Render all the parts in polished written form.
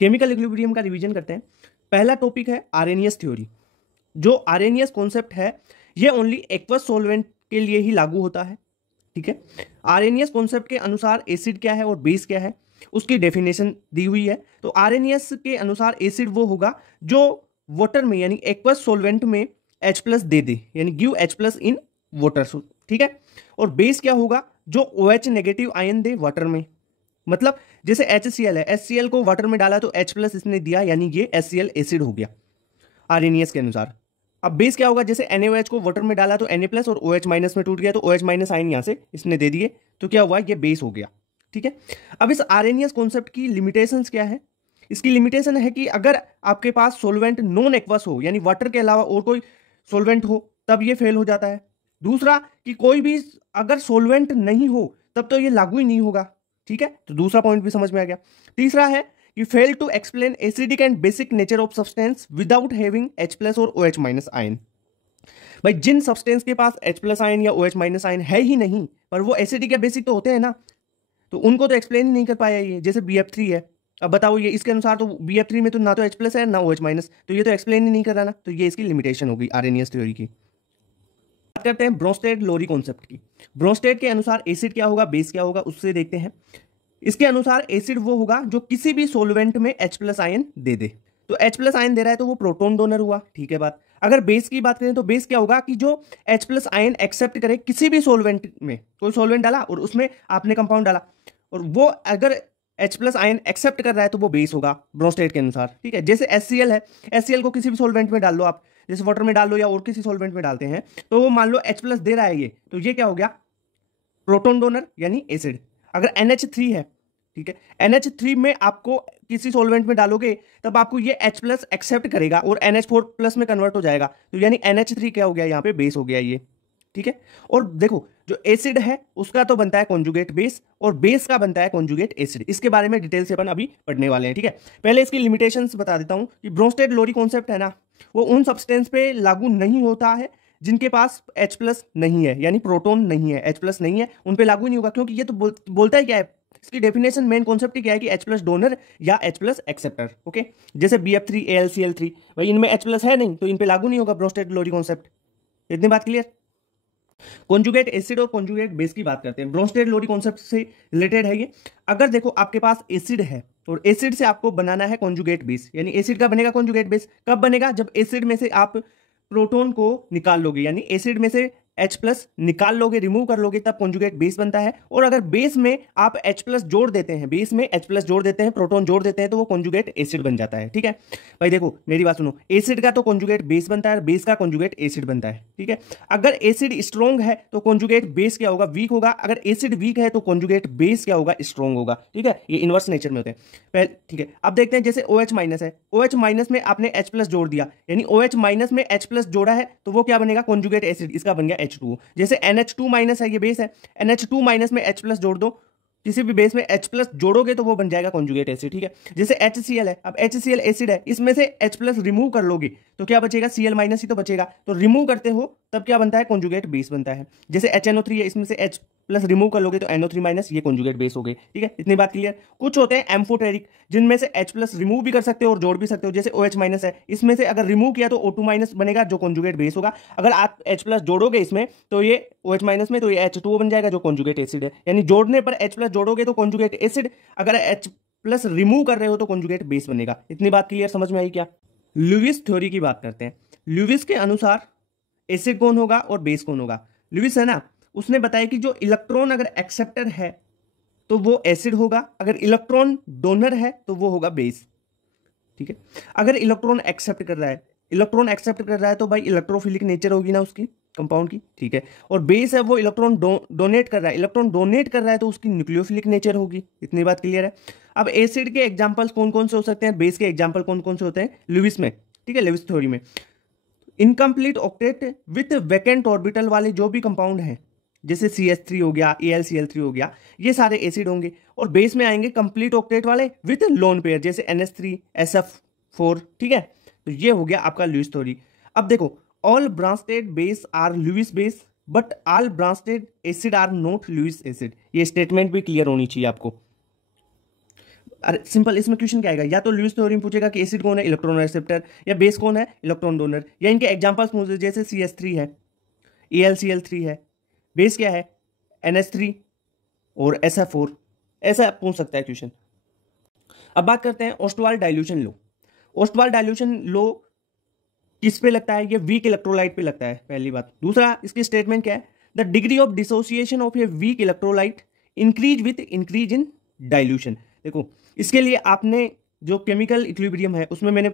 Chemical equilibrium का revision करते हैं। पहला टॉपिक है आर्रेनियस थ्योरी। जो आर्रेनियस कॉन्सेप्ट है ये ओनली एक्वस सॉल्वेंट के लिए ही लागू होता है, ठीक है। आर्रेनियस कॉन्सेप्ट के अनुसार एसिड क्या है और बेस क्या है उसकी डेफिनेशन दी हुई है। तो आर्रेनियस के अनुसार एसिड वो होगा जो वाटर में यानी एक्वस सॉल्वेंट में H प्लस दे दे, यानी give H plus in water, ठीक है। और बेस क्या होगा जो OH नेगेटिव आयन दे वाटर में, मतलब जैसे HCl है, HCl को वाटर में डाला तो H प्लस इसने दिया, यानी ये HCl एसिड हो गया आर्रेनियस के अनुसार। अब बेस क्या होगा, जैसे NaOH को वाटर में डाला तो Na प्लस और OH माइनस में टूट गया तो OH माइनस आयन यहां से इसने दे दिए, तो क्या हुआ, ये बेस हो गया, ठीक है। अब इस आर्रेनियस कॉन्सेप्ट की लिमिटेशंस क्या है, इसकी लिमिटेशन है कि अगर आपके पास सोलवेंट नॉन एक्वस हो यानी वाटर के अलावा और कोई सोलवेंट हो तब ये फेल हो जाता है। दूसरा कि कोई भी अगर सोलवेंट नहीं हो तब तो ये लागू ही नहीं होगा, ठीक है। तो दूसरा पॉइंट भी समझ में आ गया। तीसरा है कि fail to explain acidic and basic nature of substance without having H plus और OH माइनस आयन। भाई जिन सब्सटेंस के पास H प्लस आयन या OH माइनस आयन है ही नहीं पर वो एसिडिक या बेसिक तो होते हैं ना, तो उनको तो एक्सप्लेन ही नहीं कर पाया ये। जैसे BF3 है, अब बताओ ये इसके अनुसार तो BF3 में तो ना तो H प्लस है ना OH माइनस, तो ये तो एक्सप्लेन ही नहीं कर रहा ना, तो ये इसकी लिमिटेशन होगी आर्रेनियस थ्योरी की। बात करते हैं ब्रोंस्टेड लोरी कॉन्सेप्ट की। ब्रोंस्टेड के अनुसार एसिड क्या होगा बेस क्या होगा उससे देखते हैं। इसके अनुसार एसिड वो होगा जो किसी भी सोलवेंट में H प्लस आयन दे दे। तो H प्लस आयन दे रहा है तो वो प्रोटोन डोनर हुआ, ठीक है बात। अगर बेस की बात करें तो बेस क्या होगा कि जो H प्लस आयन एक्सेप्ट करे किसी भी सोलवेंट में, कोई सोलवेंट डाला और उसमें आपने कंपाउंड डाला और वो अगर H प्लस आयन एक्सेप्ट कर रहा है तो वो बेस होगा ब्रोंस्टेड के अनुसार, ठीक है। जैसे HCl है, HCl को किसी भी सोलवेंट में डाल लो आप, जैसे वाटर में डाल लो या और किसी सोलवेंट में डालते हैं, तो वो मान लो H प्लस दे रहा है ये, तो ये क्या हो गया, प्रोटोन डोनर यानी एसिड। अगर NH3 है, ठीक है, NH3 में आपको किसी सॉल्वेंट में डालोगे तब आपको ये H प्लस एक्सेप्ट करेगा और NH4 प्लस में कन्वर्ट हो जाएगा, तो यानी NH3 क्या हो गया, यहाँ पे बेस हो गया ये, ठीक है। और देखो जो एसिड है उसका तो बनता है कॉन्जुगेट बेस और बेस का बनता है कॉन्जुगेट एसिड। इसके बारे में डिटेल से अपन अभी पढ़ने वाले हैं, ठीक है। पहले इसकी लिमिटेशंस बता देता हूं कि ब्रोंस्टेड लोरी कॉन्सेप्ट है ना, वो उन सब्सटेंस पे लागू नहीं होता है जिनके पास H प्लस नहीं है, यानी प्रोटोन नहीं है, H प्लस नहीं है, उन पे लागू नहीं होगा, क्योंकि ये तो बोलता है क्या है, इसकी डेफिनेशन मेन कॉन्सेप्ट ही क्या है कि H प्लस डोनर या H प्लस एक्सेप्टर, ओके। जैसे BF3 AlCl3, भाई इनमें H प्लस है नहीं तो इन पे लागू नहीं होगा ब्रोंस्टेड लोरी कॉन्सेप्ट। इतनी बात क्लियर। कॉन्जुगेट एसिड और कॉन्जुगेट बेस की बात करते हैं, ब्रोंस्टेड लोरी कॉन्सेप्ट से रिलेटेड है ये। अगर देखो आपके पास एसिड है और एसिड से आपको बनाना है कॉन्जुगेट बेस, यानी एसिड का बनेगा कॉन्जुगेट बेस, कब बनेगा, जब एसिड में से आप प्रोटोन को निकाल लोगे, यानी एसिड में से H प्लस निकाल लोगे, रिमूव कर लोगे, तब कॉन्जुगेट बेस बनता है। और अगर बेस में आप H प्लस जोड़ देते हैं, बेस में H प्लस जोड़ देते हैं, प्रोटोन जोड़ देते हैं, तो वो कॉन्जुगेट एसिड बन जाता है, ठीक है। भाई देखो मेरी बात सुनो, एसिड का तो कॉन्जुगेट बेस बनता है, बेस का कॉन्जुगेट एसिड बनता है, ठीक है। अगर एसिड स्ट्रॉन्ग है तो कॉन्जुगेट बेस क्या होगा, वीक होगा। अगर एसिड वीक है तो कॉन्जुगेट बेस क्या होगा, स्ट्रॉन्ग होगा, ठीक है। ये इनवर्स नेचर में होते हैं पहले, ठीक है। अब देखते हैं जैसे OH माइनस है, OH माइनस में आपने H प्लस जोड़ दिया, यानी OH माइनस में H प्लस जोड़ा है तो वो क्या बनेगा, कॉन्जुगेट एसिड, इसका बन गया H2। जैसे NH2 माइनस है, ये बेस है, NH2 माइनस में H प्लस जोड़ दो, किसी भी बेस में H प्लस जोड़ोगे तो वो बन जाएगा कॉन्जुगेट एसिड, ठीक है। जैसे HCl है, अब HCl एसिड है, इसमें से H प्लस रिमूव कर लोगे तो क्या बचेगा, Cl माइनस ही तो बचेगा, तो रिमूव करते हो तब क्या बनता है, कॉन्जुगेट बेस बनता है। जैसे HNO3 है, इसमें से H प्लस रिमूव कर लोगे तो NO3 माइनस, ये कॉन्जुगेट बेस हो गए, ठीक है। इतनी बात क्लियर। कुछ होते हैं एम्फोटेरिक जिनमें से H प्लस रिमूव भी कर सकते हो और जोड़ भी सकते हो, जैसे OH माइनस है, इसमें से अगर रिमूव किया तो O2 माइनस बनेगा जो कॉन्जुगेट बेस होगा। अगर आप H प्लस जोड़ोगे इसमें तो ये OH माइनस में, तो ये H2O बन जाएगा जो कॉन्जुगेट एसिड है, यानी जोड़ने पर H प्लस जोड़ोगे तो कॉन्जुगेट एसिड, अगर H प्लस रिमूव कर रहे हो तो कॉन्जुगेट बेस बनेगा। इतनी बात क्लियर, समझ में आई क्या। लुईस थ्योरी की बात करते हैं। लुईस के अनुसार एसिड कौन होगा और बेस कौन होगा। लुईस है ना, उसने बताया कि जो इलेक्ट्रॉन अगर एक्सेप्टर है तो वो एसिड होगा, अगर इलेक्ट्रॉन डोनर है तो वो होगा बेस, ठीक है। अगर इलेक्ट्रॉन एक्सेप्ट कर रहा है, इलेक्ट्रॉन एक्सेप्ट कर रहा है तो भाई इलेक्ट्रोफिलिक नेचर होगी ना उसकी कंपाउंड की, ठीक है। और बेस है वो इलेक्ट्रॉन डोनेट कर रहा है, इलेक्ट्रॉन डोनेट कर रहा है तो उसकी न्यूक्लियोफिलिक नेचर होगी। इतनी बात क्लियर है। अब एसिड के एग्जांपल्स कौन कौन से हो सकते हैं, बेस के एग्जांपल कौन कौन से होते हैं लुईस में, ठीक है, लुईस थ्योरी में। Incomplete octet with vacant orbital वाले जो भी कंपाउंड हैं, जैसे CH3 हो गया, AlCl3 हो गया, ये सारे एसिड होंगे। और बेस में आएंगे कंप्लीट ऑक्टेट वाले विथ लोन पेयर, जैसे NH3 SF4, ठीक है। तो ये हो गया आपका लुईस थ्योरी। अब देखो, all Bronsted base are Lewis base but all Bronsted acid are not Lewis acid, ये स्टेटमेंट भी क्लियर होनी चाहिए आपको। अरे सिंपल, इसमें क्वेश्चन क्या आएगा, या तो लुईस थ्योरम पूछेगा कि एसिड कौन है, इलेक्ट्रॉन एक्सेप्टर, या बेस कौन है, इलेक्ट्रॉन डोनर, या इनके एग्जांपल्स पूछे जैसे CH3 है, AlCl3 है, बेस क्या है NH3 और SF4, ऐसा पूछ सकता है क्वेश्चन। अब बात करते हैं ओस्टवाल्ड डाइल्यूशन लो। ओस्टवाल्ड डाइल्यूशन लो किस पे लगता है, ये वीक इलेक्ट्रोलाइट पे लगता है, पहली बात। दूसरा, इसकी स्टेटमेंट क्या है, the degree of dissociation of a weak electrolyte increase with increase in dilution. देखो इसके लिए आपने जो केमिकल इक्विलिब्रियम है उसमें मैंने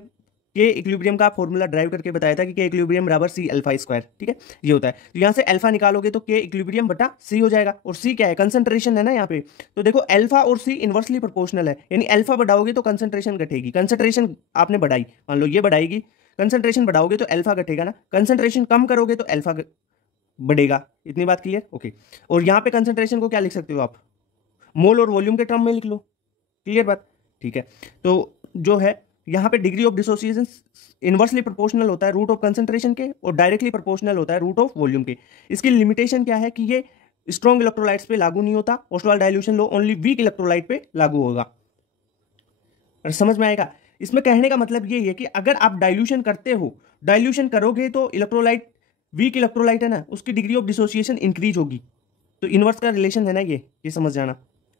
के इक्विलिब्रियम का फॉर्मूला ड्राइव करके बताया था कि के इक्विलिब्रियम बराबर C अल्फा स्क्वायर, ठीक है, ये होता है। तो यहाँ से अल्फा निकालोगे तो के इक्विलिब्रियम बटा C हो जाएगा, और C क्या है, कंसंट्रेशन है ना यहाँ पे। तो देखो अल्फा और C इनवर्सली प्रोपोर्शनल है, यानी अल्फा बढ़ाओगे तो कंसंट्रेशन घटेगी, कंसंट्रेशन आपने बढ़ाई, मान लो ये बढ़ाएगी, कंसंट्रेशन बढ़ाओगे तो अल्फा घटेगा ना, कंसंट्रेशन कम करोगे तो अल्फा बढ़ेगा। इतनी बात क्लियर, ओके। और यहाँ पे कंसंट्रेशन को क्या लिख सकते हो आप, मोल और वॉल्यूम के टर्म में लिख लो, क्लियर बात, ठीक है। तो जो है यहाँ पे degree of dissociation inversely proportional होता है रूट ऑफ कंसंट्रेशन के, और डायरेक्टली प्रोपोर्शनल होता है रूट ऑफ वॉल्यूम के। इसकी लिमिटेशन क्या है कि ये स्ट्रॉन्ग इलेक्ट्रोलाइट्स पे लागू नहीं होता, ओस्टवाल्ड डाइल्यूशन लो ओनली वीक इलेक्ट्रोलाइट पे लागू होगा। और समझ में आएगा, इसमें कहने का मतलब ये है कि अगर आप डाइल्यूशन करते हो, डाइल्यूशन करोगे तो इलेक्ट्रोलाइट, वीक इलेक्ट्रोलाइट है ना, उसकी डिग्री ऑफ डिसोसिएशन इंक्रीज होगी। तो इनवर्स का रिलेशन है ना ये समझ जाना,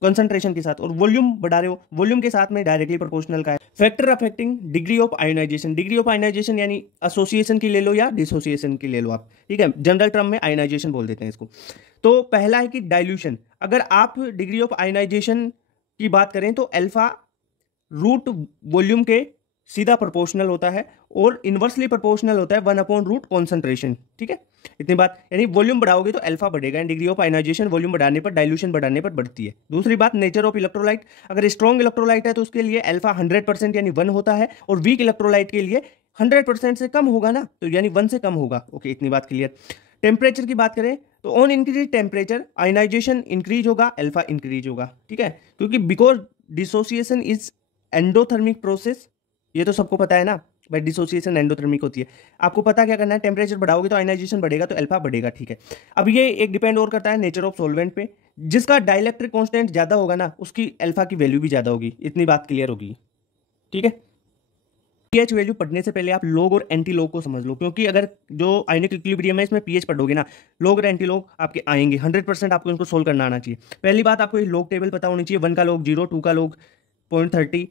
कंसंट्रेशन के साथ, और वॉल्यूम बढ़ा रहे हो, वॉल्यूम के साथ में डायरेक्टली प्रोपोर्शनल का है। Factor affecting degree of ionization, degree of ionization यानी एसोसिएशन की ले लो या डिसोसिएशन की ले लो आप, ठीक है, जनरल टर्म में आयोनाइजेशन बोल देते हैं इसको। तो पहला है कि डाइल्यूशन, अगर आप डिग्री ऑफ आयोनाइजेशन की बात करें तो अल्फा रूट वॉल्यूम के सीधा प्रोपोर्शनल होता है, और इनवर्सली प्रोपोर्शनल होता है 1/रूट कॉन्सेंट्रेशन, ठीक है, इतनी बात। यानी वॉल्यूम बढ़ाओगे तो अल्फा बढ़ेगा, and degree of ionization volume बढ़ाने पर, डाइल्यूशन बढ़ाने पर बढ़ती है। दूसरी बात, नेचर ऑफ इलेक्ट्रोलाइट, अगर स्ट्रॉन्ग इलेक्ट्रोलाइट है तो उसके लिए अल्फा 100% यानी 1 होता है, और वीक इलेक्ट्रोलाइट के लिए 100% से कम होगा ना, तो यानी 1 से कम होगा, ओके, इतनी बात क्लियर। टेम्परेचर की बात करें तो on increase temperature ionization increase होगा, अल्फा इंक्रीज होगा, ठीक है, क्योंकि because dissociation is endothermic process, ये तो सबको पता है ना भाई, डिसोसिएशन एंडोथर्मिक होती है। आपको पता क्या करना है, टेम्परेचर बढ़ाओगे तो आयोनाइजेशन बढ़ेगा तो अल्फा बढ़ेगा, ठीक है। अब ये एक डिपेंड और करता है नेचर ऑफ सॉल्वेंट पे, जिसका डाइलेक्ट्रिक कांस्टेंट ज्यादा होगा ना उसकी अल्फा की वैल्यू भी ज्यादा होगी, इतनी बात क्लियर होगी, ठीक है। पीएच वैल्यू पढ़ने से पहले आप लोग और एंटी लोग को समझ लो, क्योंकि अगर जो आयनिक इक्विलिब्रियम है इसमें पीएच पढ़ोगे ना, लोग और एंटी लोग आपके आएंगे, 100% आपको इनको सोल्व करना आना चाहिए। पहली बात, आपको ये लोग टेबल पता होनी चाहिए, 1 का लोग 0, 2 का लोग 0.30,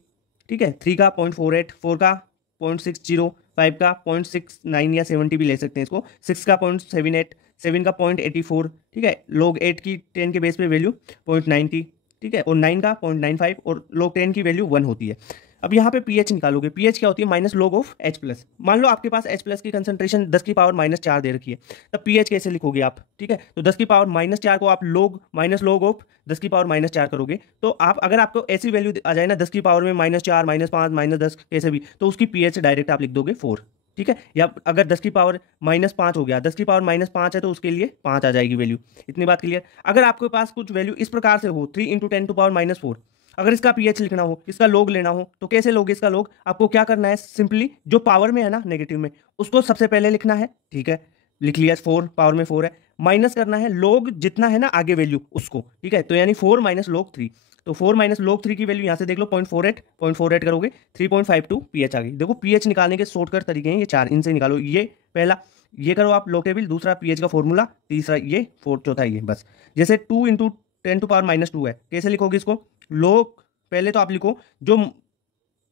ठीक है, 3 का 0.48, 4 का 0.60, 5 का 0.69 या 70 भी ले सकते हैं इसको, 6 का 0.78, 7 का 0.84, ठीक है, लोग 8 की 10 के बेस पे वैल्यू 0.90, ठीक है, और 9 का 0.95, और लोग 10 की वैल्यू 1 होती है। अब यहाँ पे पीएच निकालोगे, पीएच क्या होती है, minus log of H plus. मान लो आपके पास H प्लस की कंसंट्रेशन 10 की पावर -4 दे रखी है, तब पीएच कैसे लिखोगे आप, ठीक है, तो 10 की पावर -4 को आप लोग माइनस लॉग ऑफ 10 की पावर -4 करोगे, तो आप अगर आपको ऐसी वैल्यू आ जाए ना 10 की पावर में -4, -5, -10 कैसे भी, तो उसकी पीएच डायरेक्ट आप लिख दोगे 4, ठीक है। या अगर 10 की पावर -5 हो गया, 10 की पावर -5 है तो उसके लिए 5 आ जाएगी वैल्यू, इतनी बात क्लियर। अगर आपके पास कुछ वैल्यू इस प्रकार से हो 3 × 10⁻⁴, अगर इसका पीएच लिखना हो, इसका लोग लेना हो, तो कैसे लोगे इसका लोग, आपको क्या करना है, सिंपली जो पावर में है ना नेगेटिव में उसको सबसे पहले लिखना है, ठीक है, लिख लिया, 4 पावर में 4 है, माइनस करना है लोग जितना है ना आगे वैल्यू उसको, ठीक है, तो यानी 4 - log 3, तो 4 - log 3 की वैल्यू यहाँ से देख लो 0.48 करोगे 3.52 पीएच आ गई। देखो पीएच निकालने के शॉर्टकट तरीके हैं ये 4, इनसे निकालो, ये पहला ये करो आप लोग टेबल, दूसरा पीएच का फॉर्मूला, तीसरा ये, फोर्थ चौथा ये, बस। जैसे 2 × 10⁻⁻2 है, कैसे लिखोगे इसको, लोग पहले तो आप लिखो जो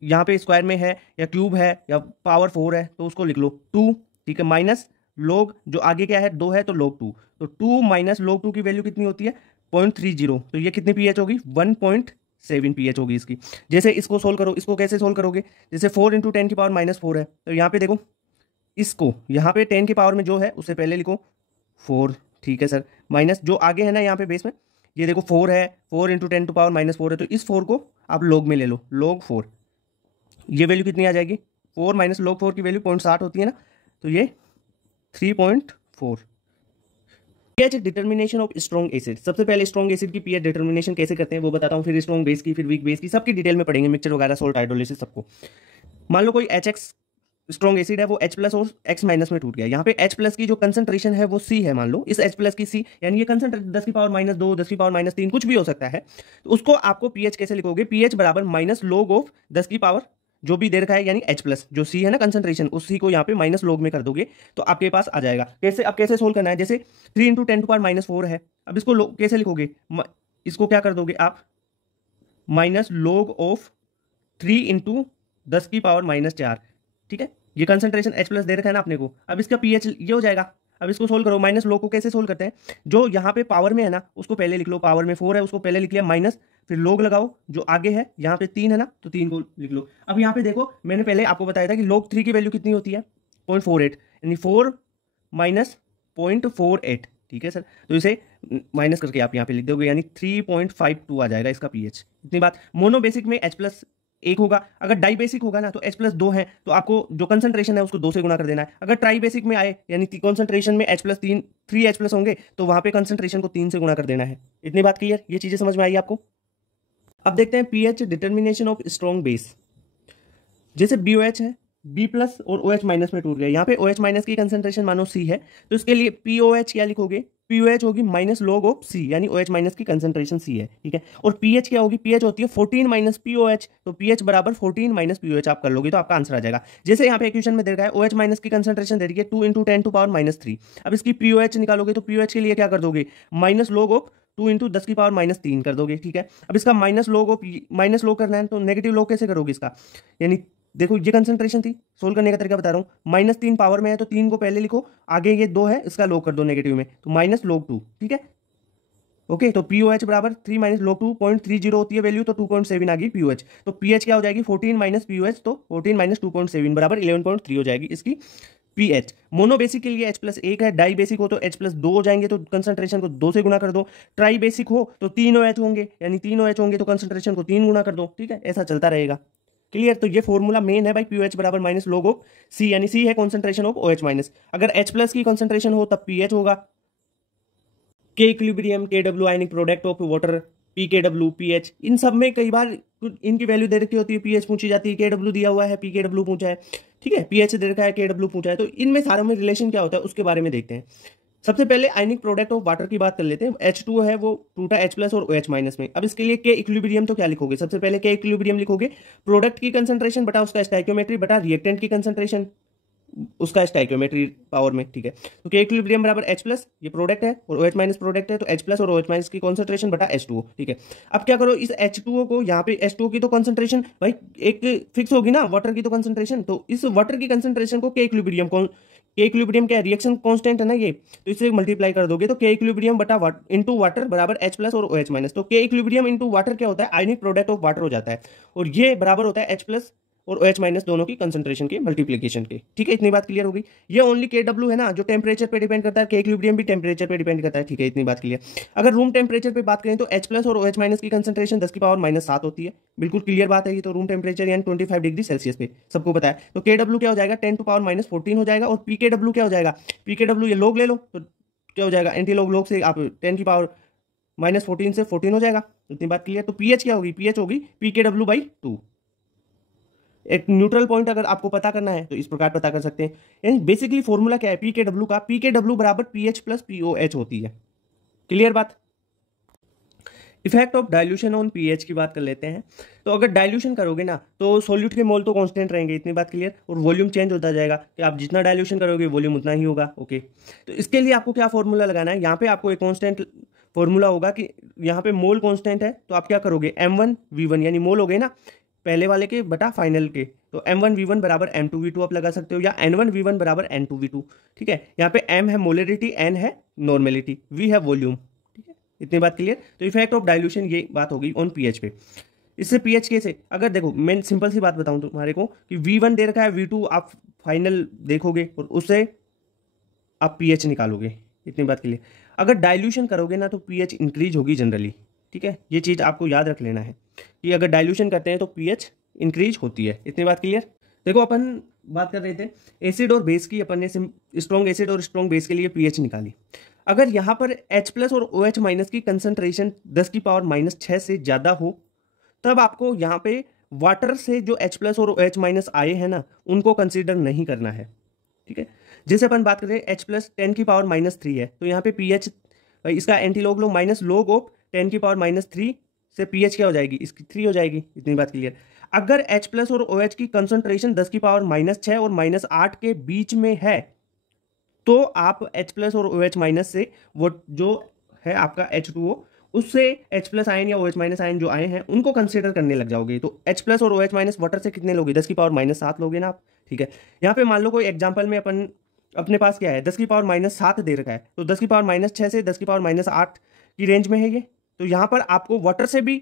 यहाँ पे स्क्वायर में है या क्यूब है या पावर 4 है तो उसको लिख लो 2, ठीक है, माइनस लोग जो आगे क्या है 2 है तो log 2, तो 2 - log 2 की वैल्यू कितनी होती है 0.30, तो ये कितनी पीएच होगी 1.7 पीएच होगी इसकी। जैसे इसको सोल्व करो, इसको कैसे सोल्व करोगे, जैसे 4 × 10 की पावर -4 है, तो यहाँ पे देखो इसको यहाँ पे 10 की पावर में जो है उससे पहले लिखो 4, ठीक है सर, माइनस जो आगे है ना यहाँ पे बेस में, ये देखो 4 है, 4 × 10⁻⁻4 है, तो इस 4 को आप लोग में ले लो, log 4, ये वैल्यू कितनी आ जाएगी 4 - log 4 की वैल्यू 0.60 होती है ना, तो ये 3.4। PH determination of strong acid, सबसे पहले स्ट्रॉन्ग एसिड की पीएच डिटर्मिनेशन कैसे करते हैं वो बताता हूँ, फिर स्ट्रॉन्ग बेस की, फिर वीक बेस की, सबकी डिटेल में पढ़ेंगे, मिक्सचर वगैरह, सोल्ट हाइड्रोलिसिस सबको। मान लो कोई HX स्ट्रॉन्ग एसिड है वो H प्लस और X माइनस में टूट गया। यहाँ पे H प्लस की जो कंसंट्रेशन है वो C है, मान लो इस H प्लस की C, यानी ये कंसंट्रेशन 10 की पावर -2, 10 की पावर -3 कुछ भी हो सकता है। तो उसको आपको pH कैसे लिखोगे, pH बराबर माइनस लॉग ऑफ 10 की पावर जो भी दे रखा है, यानी H प्लस जो C है ना कंसंट्रेशन, उस C को यहाँ पे माइनस लॉग में कर दोगे तो आपके पास आ जाएगा। कैसे, अब कैसे सोल्व करना है, जैसे 3 इंटू 10 टू पावर -4 है, अब इसको कैसे लिखोगे, इसको क्या कर दोगे आप, माइनस लॉग ऑफ 3 इंटू 10 की पावर -4, ठीक है। ये कंसंट्रेशन H प्लस दे रखा है ना अपने को, अब इसका pH ये हो जाएगा। अब इसको सोल्व करो, माइनस लॉग को कैसे सोल्व करते हैं, जो यहाँ पे पावर में है ना उसको पहले लिख लो, पावर में 4 है उसको पहले लिख लिया माइनस, फिर लॉग लगाओ, जो आगे है यहाँ पे 3 है ना तो 3 को लिख लो। अब यहाँ पे देखो मैंने पहले आपको बताया था कि log 3 की वैल्यू कितनी होती है 0.48, यानी 4 माइनस 0.48, ठीक है सर। तो इसे माइनस करके आप यहाँ पे लिख दोगे, यानी 3.52 आ जाएगा इसका pH। इतनी बात। मोनो बेसिक में H प्लस 1 होगा, अगर डाई बेसिक होगा ना तो H प्लस 2 है, तो आपको जो कंसंट्रेशन है उसको 2 से गुना कर देना है। अगर ट्राई बेसिक में आए यानी कंसंट्रेशन में H प्लस 3 H प्लस होंगे तो वहां पे कंसंट्रेशन को 3 से गुना कर देना है। इतनी बात क्लियर, ये चीजें समझ में आई आपको। अब देखते हैं pH determination of strong base. जैसे BOH है, B प्लस और OH माइनस में टूट गया, यहाँ पे OH माइनस की कंसंट्रेशन मानो C है, तो इसके लिए POH क्या लिखोगे, POH होगी माइनस लॉग ऑफ C, यानी OH माइनस की कंसंट्रेशन C है, ठीक है। और pH क्या होगी, pH होती है 14 माइनस POH, तो pH बराबर 14 माइनस POH आप कर लोगे तो आपका आंसर आ जाएगा। जैसे यहाँ पे इक्वेशन में दे रखा है OH माइनस की कंसंट्रेशन दे रही है 2 इंटू 10 टू पावर -3, अब इसकी POH निकालोगे तो POH के लिए क्या कर दोगे, माइनस लॉग ऑफ 2 इंटू 10 की पावर -3 कर दोगे, ठीक है। अब इसका माइनस लॉग करना है तो नेगेटिव लॉग कैसे करोगे इसका, यानी देखो ये कंसंट्रेशन थी, सोल्व करने का तरीका बता रहा हूँ, -3 पावर में है तो 3 को पहले लिखो, आगे ये 2 है इसका लॉग कर दो नेगेटिव में, तो माइनस लॉग 2, ठीक है। ओके, तो POH बराबर 3 माइनस लॉग 2 0.30 होती है वैल्यू, तो 2.7 आ गई POH, तो pH क्या हो जाएगी 14 माइनस POH, तो 14 माइनस 2.7 बराबर 11.3 हो जाएगी इसकी pH। मोनो बेसिक के लिए H प्लस 1 है, डाई बेसिक हो तो H प्लस 2 हो जाएंगे, तो कंसंट्रेशन को 2 से गुना कर दो। ट्राई बेसिक हो तो 3 OH होंगे, यानी 3 OH होंगे तो कंसंट्रेशन को 3 गुना कर दो, ठीक है। ऐसा चलता रहेगा, क्लियर। तो ये फॉर्मूला मेन है भाई, POH बराबर माइनस लॉग ऑफ C, यानी C है कॉन्सेंट्रेशन ऑफ OH माइनस। अगर H प्लस की कॉन्सेंट्रेशन हो तब pH होगा K equilibrium, KW ionic product of water, PKW, pH, इन सब में कई बार इनकी वैल्यू दे रखी होती है, pH पूछी जाती है, KW दिया हुआ है, PKW पूछा है, ठीक है, pH दे रखा है, KW पूछा है, तो इनमें सारों में रिलेशन क्या होता है उसके बारे में देखते हैं। सबसे पहले आयनिक प्रोडक्ट ऑफ वाटर की बात कर लेते हैं। H2 है वो टूटा H प्लस और OH माइनस में। अब इसके लिए K इक्विलिब्रियम तो क्या लिखोगे, सबसे पहले K इक्विलिब्रियम लिखोगे, प्रोडक्ट की कंसंट्रेशन बटा उसका स्टोइकियोमेट्री बटा रिएक्टेंट की कंसंट्रेशन उसका स्टोइकियोमेट्री पावर में, ठीक है। तो K इक्विलिब्रियम बराबर H प्लस, ये प्रोडक्ट है और OH माइनस प्रोडक्ट है, तो H प्लस और OH माइनस की कंसंट्रेशन बटा H2O, ठीक है। अब क्या करो, इस H2O को यहाँ पे H2O की तो कंसंट्रेशन भाई एक फिक्स होगी ना, वाटर की तो कंसंट्रेशन, तो इस वाटर की कंसंट्रेशन को K इक्विलिब्रियम क्या रिएक्शन कांस्टेंट है ना ये, तो इसे मल्टीप्लाई कर दोगे तो K इक्विलिब्रियम बटा इंटू वाटर बराबर H प्लस और OH माइनस, तो K इक्विलिब्रियम इंटू वाटर क्या होता है, आयनिक प्रोडक्ट ऑफ वाटर हो जाता है, और ये बराबर होता है H प्लस और OH माइनस दोनों की कंसंट्रेशन के मल्टीप्लिकेशन के, ठीक है। इतनी बात क्लियर होगी। ये ओनली KW है ना जो टेम्परेचर पे डिपेंड करता है, K इक्विलिब्रियम भी टेम्परेचर पे डिपेंड करता है, ठीक है। इतनी बात क्लियर। अगर रूम टेम्परेचर पे बात करें तो H प्लस और OH माइनस की कंसंट्रेशन 10 की पावर -7 होती है, बिल्कुल क्लियर बात है ये तो, रूम टेम्परेचर यानी 25 डिग्री सेल्सियस पे सबको पता है। तो KW क्या हो जाएगा 10 टू पावर -14 हो जाएगा, और PKW क्या हो जाएगा, PKW ये लोग ले लो तो क्या हो जाएगा, एंटी लोग से आप 10 की पावर -14 से 14 हो जाएगा। इतनी बात क्लियर। तो pH क्या होगी, pH होगी PKW/2। एक न्यूट्रल पॉइंट अगर आपको पता करना है तो इस प्रकार पता कर सकते हैं, यानी बेसिकली फॉर्मूला क्या है PKW का, PKW बराबर pH प्लस POH होती है, क्लियर बात। Effect of dilution on pH की बात कर लेते हैं। तो अगर डाइल्यूशन करोगे ना तो सॉल्यूट के मोल तो कांस्टेंट रहेंगे, इतनी बात क्लियर, और वॉल्यूम चेंज होता जाएगा कि आप जितना डाइल्यूशन करोगे वॉल्यूम उतना ही होगा, ओके। तो इसके लिए आपको क्या फॉर्मूला लगाना है, यहाँ पे आपको एक कांस्टेंट फॉर्मूला होगा कि यहाँ पे मोल कांस्टेंट है, तो आप क्या करोगे M1V1, यानी मोल हो गए ना पहले वाले के बटा फाइनल के, तो M1V1 बराबर M2V2 आप लगा सकते हो, या N1V1 बराबर N2V2, ठीक है। यहाँ पे M है मोलरिटी, N है नॉर्मेलिटी, V है वॉल्यूम, ठीक है। इतनी बात क्लियर। तो इफेक्ट ऑफ डाइल्यूशन ये बात होगी ऑन pH पे। इससे pH कैसे, अगर देखो मैं सिंपल सी बात बताऊं तुम्हारे को कि V1 दे रखा है, V2 आप फाइनल देखोगे और उससे आप pH निकालोगे, इतनी बात क्लियर। अगर डाइल्यूशन करोगे ना तो pH इंक्रीज होगी जनरली, ठीक है। ये चीज़ आपको याद रख लेना है कि अगर डाइल्यूशन करते हैं तो pH इंक्रीज होती है, इतनी बात क्लियर। देखो अपन बात कर रहे थे एसिड और बेस की, अपन ने स्ट्रॉन्ग एसिड और स्ट्रॉन्ग बेस के लिए pH निकाली। अगर यहाँ पर H प्लस और OH माइनस की कंसंट्रेशन 10 की पावर -6 से ज़्यादा हो तब आपको यहाँ पे वाटर से जो H प्लस और OH माइनस आए हैं ना, उनको कंसीडर नहीं करना है, ठीक है। जैसे अपन बात करें H प्लस 10⁻³ है, तो यहाँ पे pH इसका एंटीलॉग लो माइनस लॉग ऑफ 10⁻³ से pH क्या हो जाएगी, इसकी 3 हो जाएगी। इतनी बात क्लियर। अगर H प्लस और OH की कंसंट्रेशन 10⁻⁻6 और -8 के बीच में है, तो आप H प्लस और OH माइनस से वो जो है आपका H2O, उससे H प्लस आयन या OH माइनस आयन जो आए हैं उनको कंसिडर करने लग जाओगे। तो H प्लस और OH माइनस वाटर से कितने लोगे, 10⁻⁻7 लोगे ना आप, ठीक है। यहाँ पे मान लो कोई एग्जाम्पल में अपन अपने पास क्या है, 10⁻⁻7 दे रखा है, तो 10⁻⁻6 से 10⁻⁸ की रेंज में है ये। तो यहाँ पर आपको वाटर से भी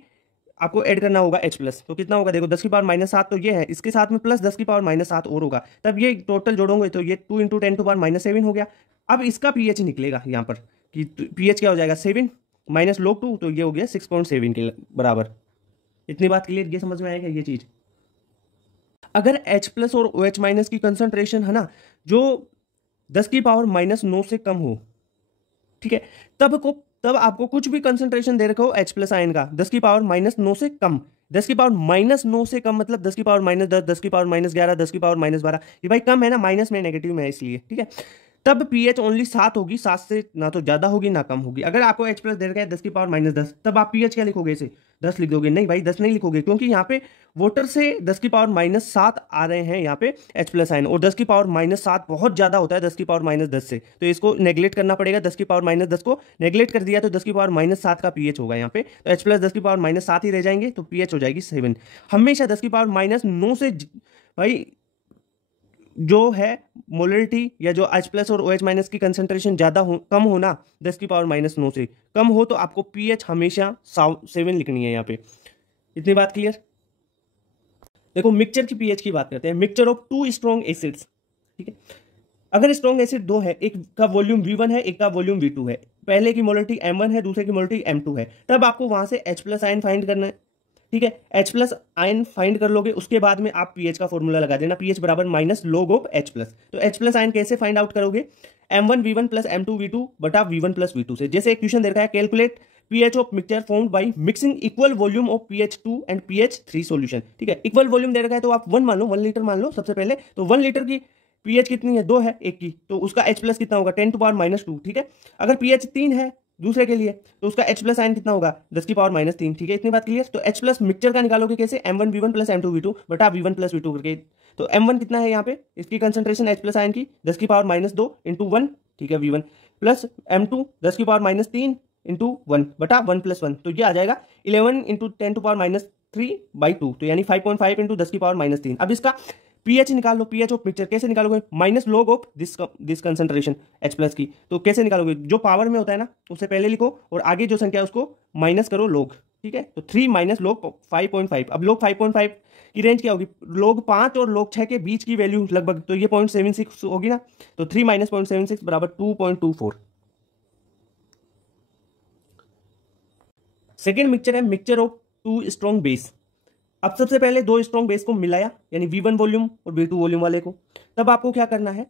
आपको ऐड करना होगा H प्लस, तो कितना होगा देखो, 10⁻⁷ तो ये है, इसके साथ में प्लस 10⁻⁷ और होगा, तब ये टोटल जोड़ोगे तो ये 2 × 10⁻⁷ हो गया। अब इसका pH निकलेगा यहाँ पर कि pH क्या हो जाएगा 7 माइनस log 2, तो ये हो गया 6.7 के बराबर। इतनी बात क्लियर, ये समझ में आएगा ये चीज। अगर H प्लस और OH माइनस की कंसंट्रेशन है ना जो 10⁻⁹ से कम हो, ठीक है, तब आपको कुछ भी कंसंट्रेशन दे रखा हो H प्लस आयन का 10⁻⁹ से कम, 10⁻�9 से कम मतलब 10⁻10, 10⁻11, 10⁻12, ये भाई कम है ना, माइनस में नेगेटिव में है इसलिए, ठीक है। तब pH ओनली 7 होगी, 7 से ना तो ज्यादा होगी ना कम होगी। अगर आपको H प्लस दे रखा है 10⁻−10, तब आप pH क्या लिखोगे, इसे 10 लिख दोगे? नहीं भाई 10 नहीं लिखोगे, क्योंकि यहाँ पे वाटर से 10⁻−7 आ रहे हैं यहाँ पे H प्लस आयन, और 10⁻−7 बहुत ज्यादा होता है 10⁻10 से, तो इसको नेग्लेक्ट करना पड़ेगा। 10⁻10 को नेग्लेक्ट कर दिया तो 10⁻7 का pH होगा यहाँ पे, तो H प्लस 10⁻7 ही रह जाएंगे, तो pH हो जाएगी 7। हमेशा 10⁻9 से भाई जो है मोलरिटी या जो H प्लस और OH माइनस की कंसंट्रेशन ज़्यादा कम होना 10⁻9 से कम हो, तो आपको pH हमेशा 7 लिखनी है यहाँ पे। इतनी बात क्लियर। देखो मिक्सचर की pH की बात करते हैं, मिक्सचर ऑफ 2 स्ट्रॉन्ग एसिड्स, ठीक है। अगर स्ट्रॉन्ग एसिड दो है, एक का वॉल्यूम V1 है, एक का वॉल्यूम V2 है, पहले की मोलरिटी M1 है, दूसरे की मोलरिटी M2 है, तब आपको वहां से H प्लस आयन फाइंड करना है, ठीक है। H प्लस आयन फाइंड कर लोगे, उसके बाद में आप pH का फॉर्मूला लगा देना, pH बराबर minus log of H plus. तो H प्लस आयन कैसे फाइंड आउट करोगे, M1 V1 plus M2 V2 बटा V1 प्लस V2 से। जैसे एक क्वेश्चन दे रखा है, calculate pH of mixture formed by mixing equal volume of pH2 and pH3 solution, ठीक है। इक्वल वॉल्यूम दे रखा है तो आप 1 मान लो, 1 लीटर मान लो सबसे पहले, तो 1 लीटर की pH कितनी है, 2 है एक की, तो उसका H प्लस कितना होगा 10⁻², ठीक है। अगर pH 3 है दूसरे के लिए, तो उसका H प्लस आयन कितना होगा 10⁻3, ठीक है। इतनी बात क्लियर। तो H प्लस मिक्सचर का निकालोगे कैसे, M1 V1 plus M2 V2 बटा V1 प्लस V2 करके। तो M1 कितना है यहाँ पे, इसकी कंसंट्रेशन H प्लस आयन की 10⁻2 इंटू 1, ठीक है, V1 प्लस M2 10⁻3 इंटू 1 बटा 1 प्लस 1, तो ये आ जाएगा 11 इंटू 10⁻3/2, तो यानी 5.5 इंटू 10⁻3। अब इसका pH निकाल लो, pH ऑफ मिक्सचर कैसे निकालोगे, minus log of this concentration H plus की। तो कैसे निकालोगे, जो पावर में होता है ना उससे पहले लिखो, और आगे जो संख्या है उसको माइनस करो log, ठीक है। तो 3 माइनस log 5.5। अब log 5.5 की रेंज क्या होगी, log 5 और log 6 के बीच की वैल्यू लगभग, तो ये 0.76 होगी ना, तो 3 माइनस 0.76 बराबर 2.24। सेकेंड मिक्सचर है मिक्सचर ऑफ 2 स्ट्रॉन्ग बेस। अब सबसे पहले 2 स्ट्रॉन्ग बेस को मिलाया, यानी V1 वॉल्यूम और V2 वॉल्यूम वाले को। तब आपको क्या करना है,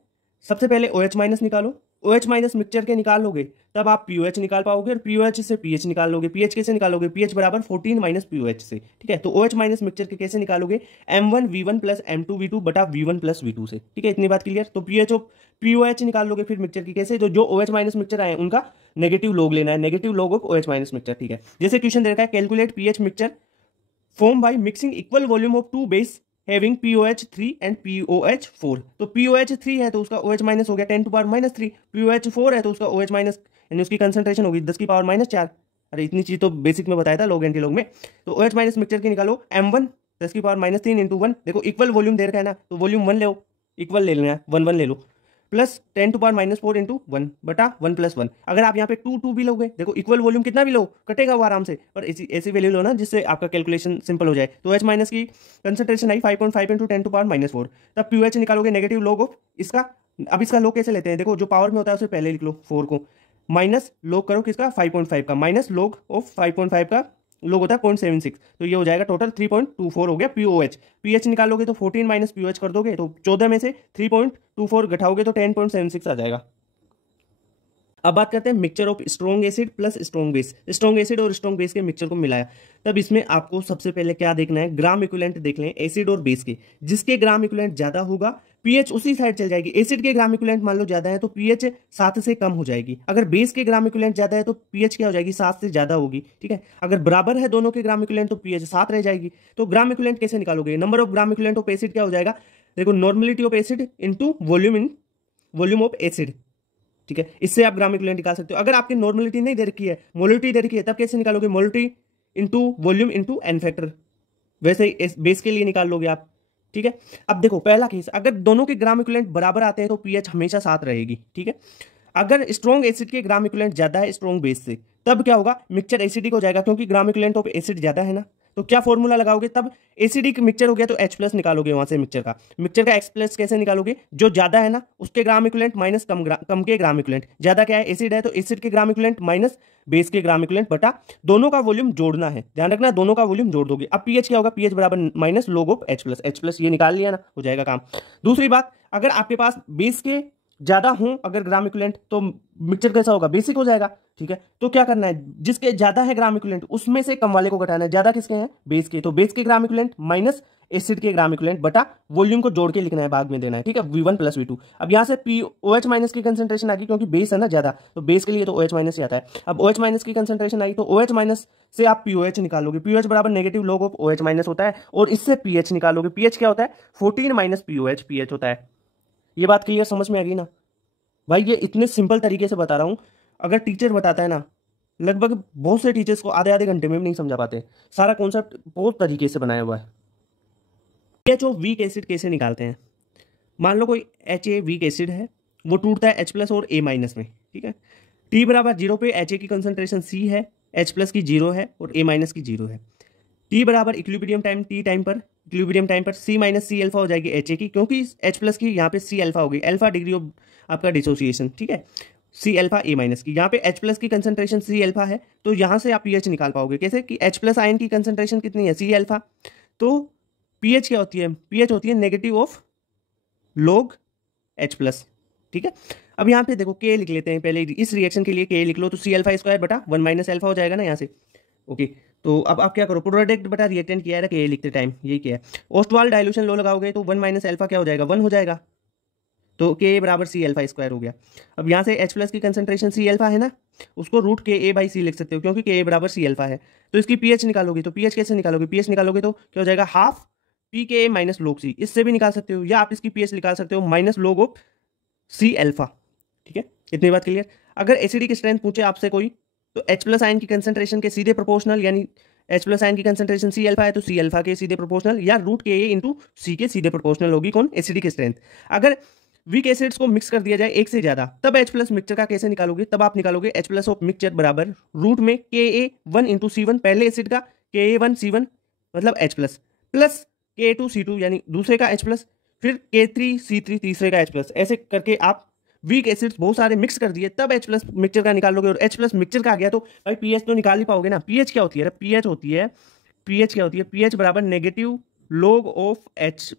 सबसे पहले OH माइनस निकालो, OH माइनस मिक्सचर के निकाल लोगे, तब आप POH निकाल पाओगे, और POH से pH निकाल लोगे। pH कैसे निकालोगे, pH बराबर 14 माइनस POH से, ठीक है। तो OH माइनस मिक्सचर के कैसे निकालोगे, M1 V1 plus M2 V2 बटा V1 प्लस V2 से, ठीक है। इतनी बात क्लियर। तो pH ऑफ POH निकाल लोगे फिर मिक्सचर की कैसे, तो जो OH माइनस मिक्सचर आए उनका नेगेटिव लॉग लेना है, negative log of OH minus mixture, ठीक है। जैसे क्वेश्चन दे रखा है, calculate pH mixture form by mixing equal volume of 2 base having POH3 and POH4। तो POH3 है तो उसका OH माइनस हो गया 10⁻3, POH4 है तो उसका OH माइनस, यानी उसकी कंसंट्रेशन होगी 10⁻4। अरे इतनी चीज तो बेसिक में बताया था लॉग एंटी लॉग में। तो OH माइनस मिक्सचर की निकालो, M1 10⁻3 इंटू 1, देखो इक्वल वॉल्यूम दे रखा है ना, तो वॉल्यूम 1 लो, इक्वल ले लेना है, 1 ले लो, प्लस 10⁻4 इंटू 1 बटा 1 प्लस 1। अगर आप यहाँ पे 2 भी लोगे, देखो इक्वल वॉल्यूम कितना भी लो कटेगा वो आराम से, पर ऐसी वैल्यू लो ना जिससे आपका कैलकुलेशन सिंपल हो जाए। तो H माइनस की कंसंट्रेशन आई 5.5 इंटू 10⁻4, तब POH निकालोगे नेगेटिव लॉग ऑफ इसका। अब इसका लॉग कैसे लेते हैं, देखो जो पावर में होता है उसे पहले लिख लो 4 को, माइनस लॉग करो किसका 5.5 का, माइनस लॉग ऑफ 5.5 का लोग होता है 0.76, तो ये हो जाएगा टोटल 3.24 हो गया POH। pH निकालोगे तो 14 माइनस POH कर दोगे, तो 14 में से 3.24 घटाओगे तो 10.76 आ जाएगा। अब बात करते हैं mixture of strong acid plus strong base. Strong acid और स्ट्रॉन्ग बेस के मिक्सचर को मिलाया, तब इसमें आपको सबसे पहले क्या देखना है, ग्राम इक्विवेलेंट देख लें एसिड और बेस के। जिसके ग्राम इक्विवेलेंट ज्यादा होगा पीएच उसी साइड चल जाएगी। एसिड के ग्राम इक्विवेलेंट मान लो ज्यादा है तो पीएच 7 से कम हो जाएगी। अगर बेस के ग्राम इक्विवेलेंट ज्यादा है तो पीएच क्या हो जाएगी, 7 से ज्यादा होगी। ठीक है, अगर बराबर है दोनों के ग्राम इक्विवेलेंट तो पीएच 7 रह जाएगी। तो ग्राम इक्विवेलेंट कैसे निकालोगे, number of gram equivalent of acid क्या हो जाएगा, देखो normality of acid into volume of acid. ठीक है, इससे आप ग्राम इक्विवेलेंट निकाल सकते हो। अगर आपकी नॉर्मेलिटी नहीं दे रखी है, मोलिटी दे रखी है, तब कैसे निकालोगे, molality into volume into n factor. वैसे ही बेस के लिए निकाल लोगे आप। ठीक है, अब देखो पहला केस, अगर दोनों के ग्राम इक्विवेलेंट बराबर आते हैं तो पीएच हमेशा 7 रहेगी। ठीक है, अगर स्ट्रॉन्ग एसिड के ग्राम इक्विवेलेंट ज्यादा है स्ट्रॉन्ग बेस से, तब क्या होगा, मिक्सचर एसिडिक हो जाएगा, क्योंकि ग्राम इक्विवेलेंट ऑफ एसिड ज्यादा है ना। तो क्या फॉर्मूला लगाओगे, तब एसिडिक मिक्सचर हो गया तो H+ निकालोगे वहां से मिक्सचर का X+ कैसे निकालोगे, जो ज्यादा है ना उसके ग्राम इक्विवेलेंट माइनस कम के ग्राम इक्विवेलेंट। ज्यादा क्या है, एसिड है, तो एसिड के ग्राम इक्विवेलेंट माइनस बेस के ग्राम इक्विवेलेंट बटा दोनों का वॉल्यूम जोड़ना है, ध्यान रखना दोनों का वॉल्यूम जोड़ दोगे। अब पीएच क्या होगा, पीएच बराबर माइनस log ऑफ H+, ये निकाल लिया ना, हो जाएगा काम। दूसरी बात, अगर आपके पास बेस के ज्यादा हो अगर ग्राम इक्विवेलेंट तो मिक्सचर कैसा होगा, बेसिक हो जाएगा। ठीक है, तो क्या करना है, जिसके ज्यादा है ग्राम इक्विवेलेंट उसमें से कम वाले को घटाना है। ज्यादा किसके हैं, बेस के, तो बेस के ग्राम इक्विवेलेंट माइनस एसिड के ग्राम इक्विवेलेंट बटा वॉल्यूम को जोड़ के लिखना है, भाग में देना है। ठीक है, V1 + V2। अब यहाँ से POH- की कंसंट्रेशन आ गई, क्योंकि बेस है ना ज्यादा, तो बेस के लिए तो OH- ही आता है। अब OH- की कंसंट्रेशन आई तो OH- से आप POH निकालोगे। POH बराबर नेगेटिव log ऑफ OH- होता है, और इससे pH निकालोगे। pH क्या होता है, 14 - POH pH होता है। ये बात क्लियर समझ में आ गई ना भाई, ये इतने सिंपल तरीके से बता रहा हूं, अगर टीचर बताता है ना, लगभग बहुत से टीचर्स को आधे घंटे में भी नहीं समझा पाते। सारा कॉन्सेप्ट बहुत तरीके से बनाया हुआ है। पीएच ऑफ वीक एसिड कैसे निकालते हैं, मान लो कोई HA वीक एसिड है, वो टूटता है H+ और A- में। ठीक है, T बराबर 0 पे HA की कंसंट्रेशन C है, H+ की 0 है और A- की 0 है। T बराबर इक्विलिब्रियम टाइम T टाइम पर, इक्विलिब्रियम टाइम पर C - C अल्फा हो जाएगी HA की, क्योंकि H+ की यहाँ पे C अल्फा हो गई, अल्फा डिग्री ऑफ आपका डिसोसिएशन। ठीक है, C अल्फा A- की, यहाँ पे H+ की कंसंट्रेशन C अल्फा है, तो यहाँ से आप pH निकाल पाओगे कैसे, कि H+ आयन की कंसंट्रेशन कितनी है, C अल्फा, तो pH क्या होती है, pH होती है नेगेटिव ऑफ log H+। ठीक है, अब यहाँ पे देखो K लिख लेते हैं पहले, इस रिएक्शन के लिए K लिख लो, तो C अल्फा स्क्वायर बटा 1 - अल्फा हो जाएगा ना यहाँ से। ओके, तो अब आप क्या करो, प्रोडक्ट बटा रिएक्टेंट किया है ना, K लिखते टाइम यही किया है। ओस्टवाल डाइल्यूशन लो लगाओगे तो 1 - अल्फा क्या हो जाएगा, 1 हो जाएगा, तो Ka बराबर C अल्फा स्क्वायर हो गया। अब यहाँ से H+ की कंसंट्रेशन C अल्फा है ना, उसको √Ka/C लिख सकते हो, क्योंकि Ka बराबर C अल्फा है। तो इसकी pH निकालोगे, तो pH कैसे निकालोगे, pH निकालोगे तो क्या हो जाएगा, हाफ pKa - log C, इससे भी निकाल सकते हो, या आप इसकी pH निकाल सकते हो minus log of C alpha. ठीक है, इतनी बात क्लियर। अगर एसिडिक स्ट्रेंथ पूछे आपसे कोई, तो H+ आयन की कंसंट्रेशन के सीधे प्रोपोर्शनल, यानी H+ आयन की कंसंट्रेशन C अल्फा है तो C अल्फा के सीधे प्रोपोर्शनल, या √Ka × C के सीधे प्रोपोर्शनल होगी कौन, एसिडिक स्ट्रेंथ। अगर वीक एसिड्स को मिक्स कर दिया जाए एक से ज्यादा, तब H+ मिक्सचर का कैसे निकालोगे, तब आप निकालोगे H+ ऑफ मिक्सचर बराबर रूट में Ka1 × C1, पहले एसिड का Ka1 C1 मतलब H+, प्लस Ka2 C2 यानी दूसरे का H+, फिर K3 C3 तीसरे का H+, ऐसे करके आप वीक एसिड्स बहुत सारे मिक्स कर दिए, तब H+ मिक्सचर का निकालोगे। और H+ मिक्सचर का आ गया तो भाई pH तो निकाल ही पाओगे ना। pH क्या होती है, pH क्या होती है, pH बराबर नेगेटिव log ऑफ H+,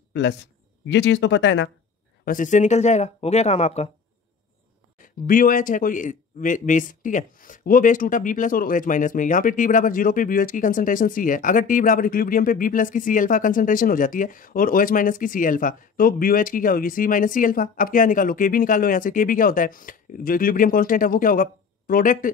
ये चीज तो पता है ना, बस इससे निकल जाएगा, हो गया काम आपका। BOH है कोई बेस, ठीक है, वो बेस टूटा B+ और OH- में, यहाँ पे T बराबर 0 पे BOH की कंसंट्रेशन C है। अगर T बराबर इक्विलिब्रियम पे B+ की C अल्फा कंसंट्रेशन हो जाती है और OH- की C अल्फा, तो BOH की क्या होगी, C - C अल्फा। अब क्या निकालो, KB निकाल लो यहाँ से। KB क्या होता है, जो इक्विलिब्रियम कांस्टेंट है वो क्या होगा, प्रोडक्ट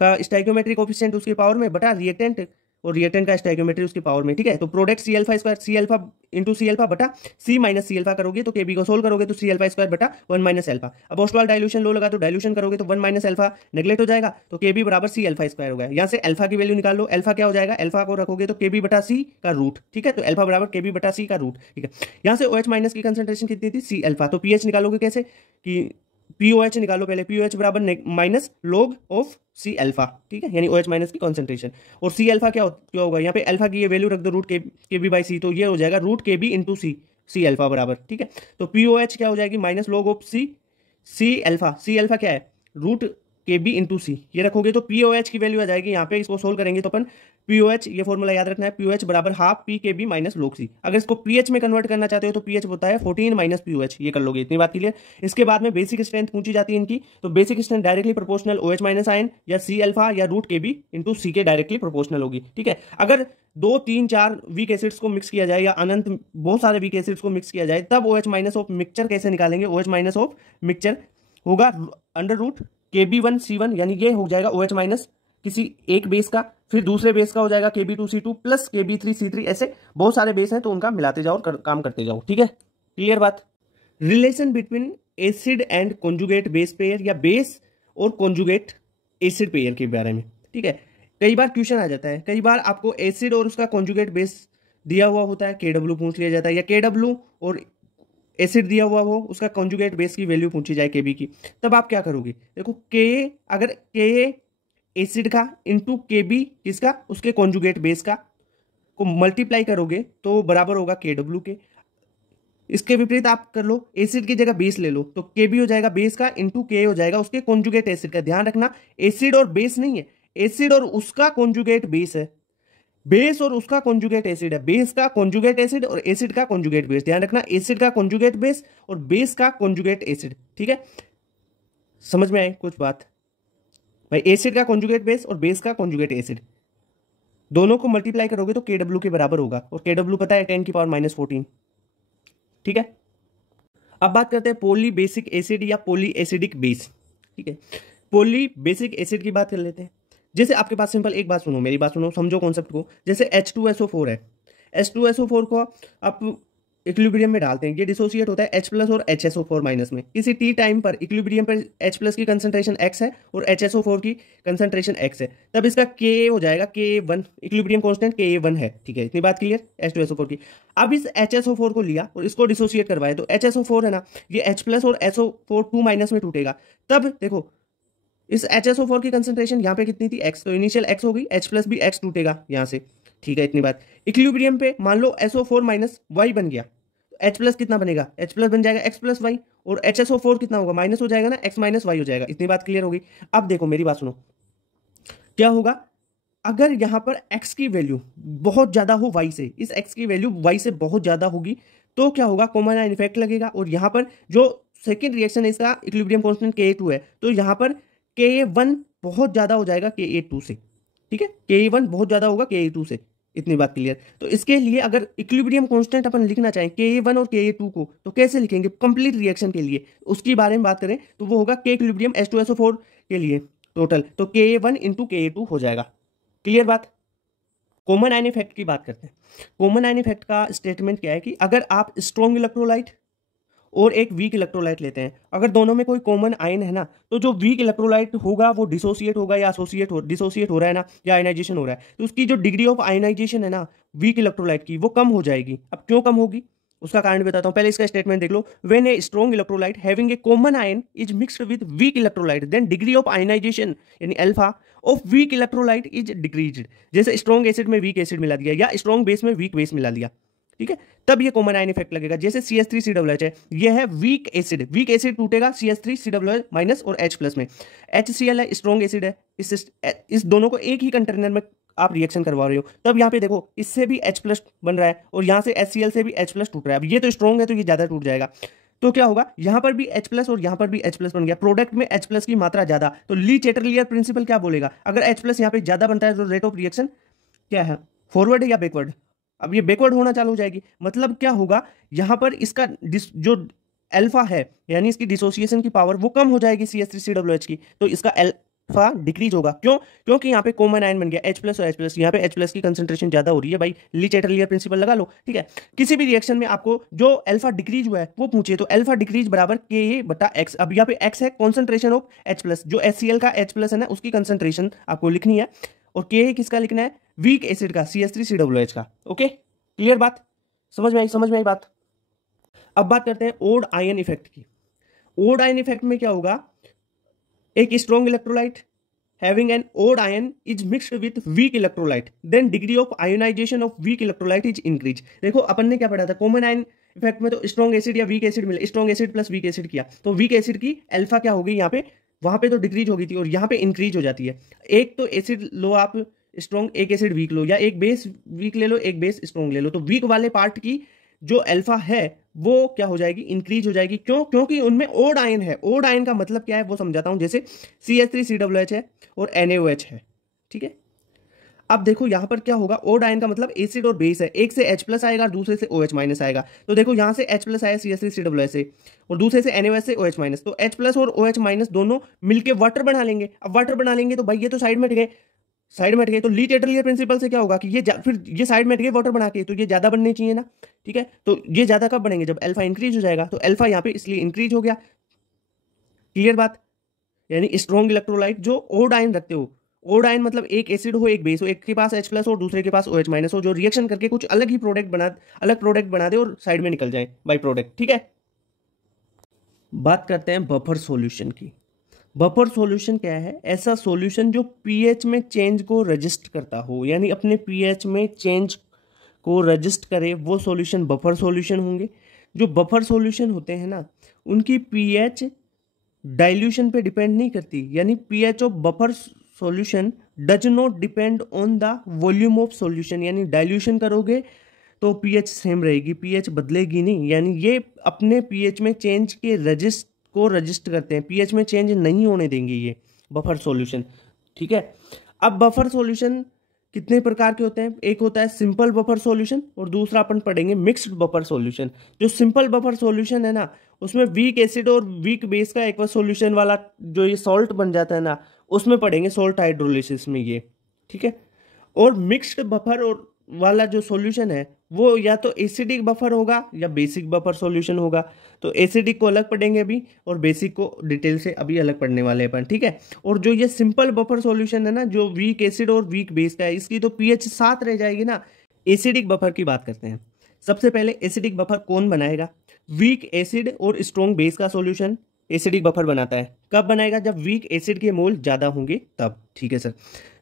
का स्टाइकियोमेट्रिक कोफिशिएंट उसके पावर में बटा रिएक्टेंट, और रिएक्टेंट का स्टाइकियोमेट्री उसके पावर में। ठीक है, तो product C alpha square, C alpha into C alpha बटा C - C अल्फा करोगे तो KB को सोल्व करोगे तो C अल्फा स्क्वायर बटा 1 - अल्फा। अब ओस्टवाल डाइल्यूशन लो लगा तो डाइल्यूशन करोगे तो 1 - अल्फा नेग्लेक्ट हो जाएगा, तो KB बराबर C अल्फा स्क्वायर हो गया। यहाँ से अल्फा की वैल्यू निकाल लो, अल्फा क्या हो जाएगा, अल्फा को रखोगे तो KB बटा C का रूट। ठीक है, तो अल्फा बराबर KB बटा C का रूट। ठीक है, यहाँ से OH- की कंसंट्रेशन कितनी थी, C अल्फा, तो pH निकालोगे कैसे, कि POH निकालो पहले, POH बराबर minus log of C alpha. ठीक है, यानी OH- की कॉन्सेंट्रेशन, और C अल्फा क्या होगा, यहाँ पे अल्फा की ये वैल्यू रख दो √KB/C, तो ये हो जाएगा √KB × C अल्फा बराबर। ठीक है, तो POH क्या हो जाएगी, minus log of C alpha क्या है, √KB × C, ये रखोगे तो POH की वैल्यू आ जाएगी, यहाँ पे इसको सोल्व करेंगे तो अपन पीओएच, ये फॉर्मूला याद रखना है, पीओएच बराबर हाफ पी के बी माइनस log C। अगर इसको पीएच में कन्वर्ट करना चाहते हो तो पीएच होता है 14 माइनस पीओएच, ये कर लोगे, इतनी बात क्लियर। इसके बाद में बेसिक स्ट्रेंथ पूछी जाती है इनकी, तो basic strength directly proportional OH minus ion या सी अल्फा या रूट के बी इंटू सी के डायरेक्टली प्रोपोर्शनल होगी, ठीक है। अगर 2, 3, 4 वीक एसिड्स को मिक्स किया जाए या अनंत बहुत सारे वीक एसिड्स को मिक्स किया जाए तब OH माइनस ऑफ मिक्सचर कैसे निकालेंगे, OH माइनस ऑफ मिक्सचर होगा अंडर रूट KB1C1, यानी ये हो जाएगा OH माइनस किसी एक बेस का, फिर दूसरे बेस का हो जाएगा KB2C2 प्लस KB3C3, ऐसे बहुत सारे बेस हैं तो उनका मिलाते जाओ और काम करते जाओ, ठीक है, क्लियर बात। Relation between acid and conjugate base pair या बेस और कॉन्जुगेट एसिड पेयर के बारे में, ठीक है। कई बार क्वेश्चन आ जाता है, कई बार आपको एसिड और उसका कॉन्जुगेट बेस दिया हुआ होता है, KW पूछ लिया जाता है, या KW और एसिड दिया हुआ हो उसका कॉन्जुगेट बेस की वैल्यू पूछी जाए KB की, तब आप क्या करोगे, देखो Ka, अगर Ka एसिड का इंटू KB किसका, उसके कॉन्जुगेट बेस का को मल्टीप्लाई करोगे तो बराबर होगा KW के। इसके विपरीत आप कर लो, एसिड की जगह बेस ले लो तो KB हो जाएगा बेस का इंटू Ka हो जाएगा उसके कॉन्जुगेट एसिड का। ध्यान रखना एसिड और बेस नहीं है, एसिड और उसका कॉन्जुगेट बेस है, बेस और उसका कॉन्जुगेट एसिड है, बेस का कॉन्जुगेट एसिड और एसिड का कॉन्जुगेट बेस। ध्यान रखना एसिड का कॉन्जुगेट बेस और बेस का कॉन्जुगेट एसिड, ठीक है। समझ में आई कुछ बात भाई, एसिड का कॉन्जुगेट बेस और बेस का कॉन्जुगेट एसिड दोनों को मल्टीप्लाई करोगे तो KW के बराबर होगा, और KW पता है 10⁻⁻14, ठीक है। अब बात करते हैं पॉली बेसिक एसिड या पॉली एसिडिक बेस, ठीक है। पॉली बेसिक एसिड की बात कर लेते हैं। जैसे आपके पास सिंपल एक बात सुनो, मेरी बात सुनो, समझो कॉन्सेप्ट को। जैसे H2SO4 है, H2SO4 को आप इक्विलिब्रियम में डालते हैं, ये डिसोसिएट होता है H+ और HSO4- में। किसी T टाइम पर इक्विलिब्रियम पर H+ की कंसंट्रेशन X है और HSO4 की कंसंट्रेशन X है, तब इसका Ka हो जाएगा Ka1, इक्विलिब्रियम कांस्टेंट Ka1 है, ठीक है, इतनी बात क्लियर H2SO4 की। अब इस HSO4 को लिया और इसको डिसोसिएट करवाए तो HSO4 है ना, ये H+ और SO4 2- में टूटेगा, तब देखो इस HSO4 की कंसंट्रेशन यहाँ पे कितनी थी X, तो इनिशियल X हो गई, H+ भी X टूटेगा यहाँ से, ठीक है, इतनी बात। इक्विलिब्रियम पे मान लो SO4 - Y बन गया, H+ कितना बनेगा, H+ बन जाएगा X + Y, और HSO4 कितना होगा, माइनस हो जाएगा ना, X - Y हो जाएगा, इतनी बात क्लियर होगी। अब देखो मेरी बात सुनो, क्या होगा अगर यहाँ पर X की वैल्यू बहुत ज्यादा हो Y से, इस X की वैल्यू Y से बहुत ज्यादा होगी तो क्या होगा, कॉमन आयन इफेक्ट लगेगा, और यहाँ पर जो सेकेंड रिएक्शन है इसका इक्विलिब्रियम कांस्टेंट Ka2 है, तो यहाँ पर Ka1 बहुत ज्यादा हो जाएगा Ka2 से, ठीक है, Ka1 बहुत ज्यादा होगा Ka2 से, इतनी बात क्लियर। तो इसके लिए अगर इक्विलिब्रियम कांस्टेंट अपन लिखना चाहें Ka1 और Ka2 को, तो कैसे लिखेंगे कंप्लीट रिएक्शन के लिए, उसके बारे में बात करें तो वो होगा K इक्विलिब्रियम H2SO4 के लिए टोटल, तो Ka1 × Ka2 हो जाएगा, क्लियर बात। कॉमन आयन इफेक्ट की बात करते हैं। कॉमन आयन इफेक्ट का स्टेटमेंट क्या है कि अगर आप स्ट्रॉन्ग इलेक्ट्रोलाइट और एक वीक इलेक्ट्रोलाइट लेते हैं, अगर दोनों में कोई कॉमन आयन है ना, तो जो वीक इलेक्ट्रोलाइट होगा वो डिसोसिएट होगा या डिसोसिएट हो रहा है ना, या आयनाइजेशन हो रहा है, तो उसकी जो डिग्री ऑफ आयनाइजेशन है ना वीक इलेक्ट्रोलाइट की, वो कम हो जाएगी। अब क्यों कम होगी उसका कारण बताता हूं, पहले इसका स्टेटमेंट देख लो। When a strong electrolyte having a common ion is mixed with weak electrolyte then degree of ionisation यानी alpha of weak electrolyte is decreased. जैसे स्ट्रॉन्ग एसिड में वीक एसिड मिला दिया या स्ट्रॉन्ग बेस में वीक बेस मिला दिया, ठीक है, तब ये कॉमन आयन इफेक्ट लगेगा। जैसे CH3COOH है, ये है वीक एसिड टूटेगा CH3COOH माइनस और H+ में। HCl है, स्ट्रॉन्ग एसिड है, इस दोनों को एक ही कंटेनर में आप रिएक्शन करवा रहे हो, तब यहाँ पे देखो इससे भी H+ बन रहा है और यहाँ से HCl से भी H+ टूट रहा है। अब ये तो स्ट्रॉन्ग है तो ये ज्यादा टूट जाएगा, तो क्या होगा यहाँ पर भी H+ और यहाँ पर भी H+ बन गया, प्रोडक्ट में H+ की मात्रा ज्यादा। तो ली चैटरलियर प्रिंसिपल क्या बोलेगा, अगर H+ यहाँ पे ज्यादा बनता है तो रेट ऑफ रिएक्शन क्या है, फॉरवर्ड है या बैकवर्ड। अब ये बैकवर्ड होना चालू हो जाएगी, मतलब क्या होगा यहाँ पर इसका जो अल्फा है यानी इसकी डिसोसिएशन की पावर वो कम हो जाएगी CH3COOH की, तो इसका अल्फा डिक्रीज होगा। क्यों, क्योंकि यहाँ पे कॉमन आयन बन गया H+ और H+, यहाँ पे H+ की कंसंट्रेशन ज्यादा हो रही है भाई, ली चैटरलियर प्रिंसिपल लगा लो, ठीक है। किसी भी रिएक्शन में आपको जो अल्फा डिक्रीज हुआ है वो पूछे, तो अल्फा डिक्रीज बराबर Ka/X। अब यहाँ पे X है कॉन्सेंट्रेशन ऑफ H+, जो HCl का H+ है ना उसकी कंसंट्रेशन आपको लिखनी है, और Ka किसका लिखना है, वीक एसिड का CH3COOH का। ओके, क्लियर बात, समझ में आई बात। अब बात करते हैं ओड आयन इफेक्ट की। ओड आयन इफेक्ट में क्या होगा, एक strong electrolyte having an odd ion is mixed with weak electrolyte then degree of ionization of weak electrolyte is increase। देखो अपन ने क्या पढ़ा था, कॉमन आयन इफेक्ट में तो स्ट्रॉन्ग एसिड या वीक एसिड मिले, strong acid plus weak acid किया तो वीक एसिड की अल्फा क्या हो गई यहाँ पे, वहां पे तो डिक्रीज हो गई थी और यहाँ पे इंक्रीज हो जाती है। एक तो एसिड लो आप स्ट्रॉन्ग एक एसिड वीक लो, या एक बेस वीक ले लो एक बेस स्ट्रॉन्ग ले लो, तो वीक वाले पार्ट की जो अल्फा है वो क्या हो जाएगी, इंक्रीज हो जाएगी। क्यों? क्योंकि उनमें ओड आयन है। ओड आयन का मतलब क्या है वो समझाता हूं। जैसे CH3COOH है और NaOH है, ठीक है। अब देखो यहां पर क्या होगा, ओड आयन का मतलब एसिड और बेस है, एक से H प्लस आएगा और दूसरे से OH माइनस आएगा। तो देखो यहां से H प्लस आया CH3COOH से, और दूसरे से NaOH से OH माइनस, तो H प्लस और OH माइनस दोनों मिलके वाटर बना लेंगे। अब वाटर बना लेंगे तो भाई ये तो साइड में हट गए, साइड में हट गए, तो ली टेट्रालियर प्रिंसिपल से क्या होगा कि फिर ये साइड में हट गए वाटर बना के, तो ये ज्यादा बनने चाहिए ना, ठीक है। तो ये ज्यादा कब बनेंगे, जब अल्फा इंक्रीज हो जाएगा। तो अल्फा यहाँ पे इसलिए इंक्रीज हो गया। क्लियर बात? यानी स्ट्रॉन्ग इलेक्ट्रोलाइट जो ओड आयन रखते हो, ओड आयन मतलब एक एसिड हो एक बेस हो, एक के पास H प्लस हो दूसरे के पास OH माइनस हो, जो रिएक्शन करके कुछ अलग ही प्रोडक्ट बना दे और साइड में निकल जाए बाई प्रोडक्ट, ठीक है। बात करते हैं बफर सॉल्यूशन की। बफर सॉल्यूशन क्या है? ऐसा सॉल्यूशन जो पीएच में चेंज को रजिस्ट करता हो, यानी अपने पीएच में चेंज को रजिस्ट करे, वो सॉल्यूशन बफर सॉल्यूशन होंगे। जो बफर सॉल्यूशन होते हैं ना, उनकी पीएच डाइल्यूशन पे डिपेंड नहीं करती, यानी pH of buffer solution does not depend on the volume of solution, यानी डाइल्यूशन करोगे तो पीएच सेम रहेगी, पीएच बदलेगी नहीं। यानी ये अपने पीएच में चेंज के रजिस्ट करते हैं, पीएच में चेंज नहीं होने देंगे ये बफर सॉल्यूशन, ठीक है। अब बफर सॉल्यूशन कितने प्रकार के होते हैं? एक होता है सिंपल बफर सॉल्यूशन और दूसरा अपन पढ़ेंगे मिक्स्ड बफर सॉल्यूशन। जो सिंपल बफर सॉल्यूशन है ना, उसमें वीक एसिड और वीक बेस का एक्वस सॉल्यूशन वाला जो ये सॉल्ट बन जाता है ना, उसमें पढ़ेंगे सॉल्ट हाइड्रोलिसिस में ये, ठीक है। और मिक्स्ड बफर और वाला जो सॉल्यूशन है वो या तो एसिडिक बफर होगा या बेसिक बफर सॉल्यूशन होगा। तो एसिडिक को अलग पढ़ेंगे अभी और बेसिक को डिटेल से अभी अलग पढ़ने वाले हैं, ठीक है। और जो ये सिंपल बफर सॉल्यूशन है ना, जो वीक एसिड और वीक बेस का है, इसकी तो पीएच 7 रह जाएगी ना। एसिडिक बफर की बात करते हैं। सबसे पहले एसिडिक बफर कौन बनाएगा? वीक एसिड और स्ट्रॉन्ग बेस का सॉल्यूशन एसिडिक बफर बनाता है। कब बनाएगा? जब वीक एसिड के मोल ज्यादा होंगे तब, ठीक है सर।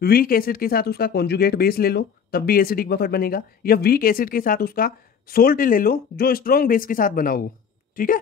वीक एसिड के साथ उसका कॉन्जुगेट बेस ले लो तब भी एसिडिक बफर बनेगा, या वीक एसिड के साथ उसका सोल्ट ले लो जो स्ट्रॉन्ग बेस के साथ बना हो, ठीक है।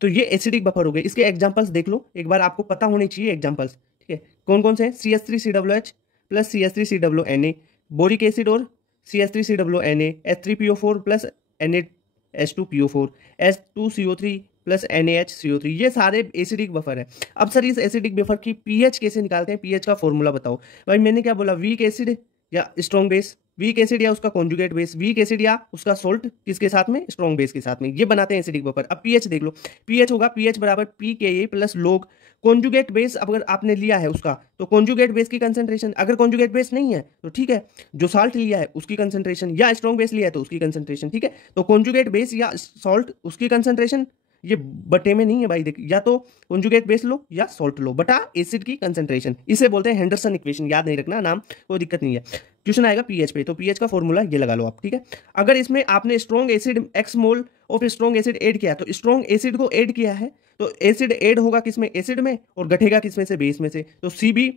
तो ये एसिडिक बफर हो गए। इसके एग्जांपल्स देख लो एक बार, आपको पता होने चाहिए एग्जांपल्स, ठीक है। कौन कौन से हैं? CH3COOH plus CH3COONA, boric acid और CH3COONA, H3PO4 plus NaH2PO4, H2CO3 plus NaHCO3, ये सारे एसिडिक बफर है। अब सर इस एसिडिक बफर की पीएच कैसे निकालते हैं? पीएच का फॉर्मूला बताओ भाई। मैंने क्या बोला? वीक एसिड या स्ट्रॉन्ग बेस, वीक एसिड या उसका कॉन्जुगेट बेस, वीक एसिड या उसका सोल्ट किसके साथ में? स्ट्रॉन्ग बेस के साथ में, ये बनाते हैं एसिडिक बफर। अब पीएच देख लो, पीएच होगा पीएच बराबर pKa plus log conjugate base अगर आपने लिया है उसका, तो कॉन्जुगेट बेस की कंसंट्रेशन, अगर कॉन्जुगेट बेस नहीं है तो ठीक है, जो साल्ट लिया है उसकी कंसंट्रेशन, या स्ट्रॉन्ग बेस लिया है तो उसकी कंसंट्रेशन, ठीक है। तो कॉन्जुगेट बेस या सॉल्ट उसकी कंसंट्रेशन, ये बटे में नहीं है भाई, देख, या तो कॉन्जुगेट बेस लो या सॉल्ट लो बटा एसिड की कंसंट्रेशन, इसे बोलते हैं हेंडरसन इक्वेशन। याद नहीं रखना नाम, कोई दिक्कत नहीं है। क्वेश्चन आएगा पीएच पे, तो पीएच का फॉर्मूला ये लगा लो आप, ठीक है। अगर इसमें आपने strong acid x mole of strong acid add किया, तो स्ट्रॉन्ग एसिड को ऐड किया है तो एसिड ऐड होगा किसमें? एसिड में, और घटेगा किसमें से? बेस में से। तो CB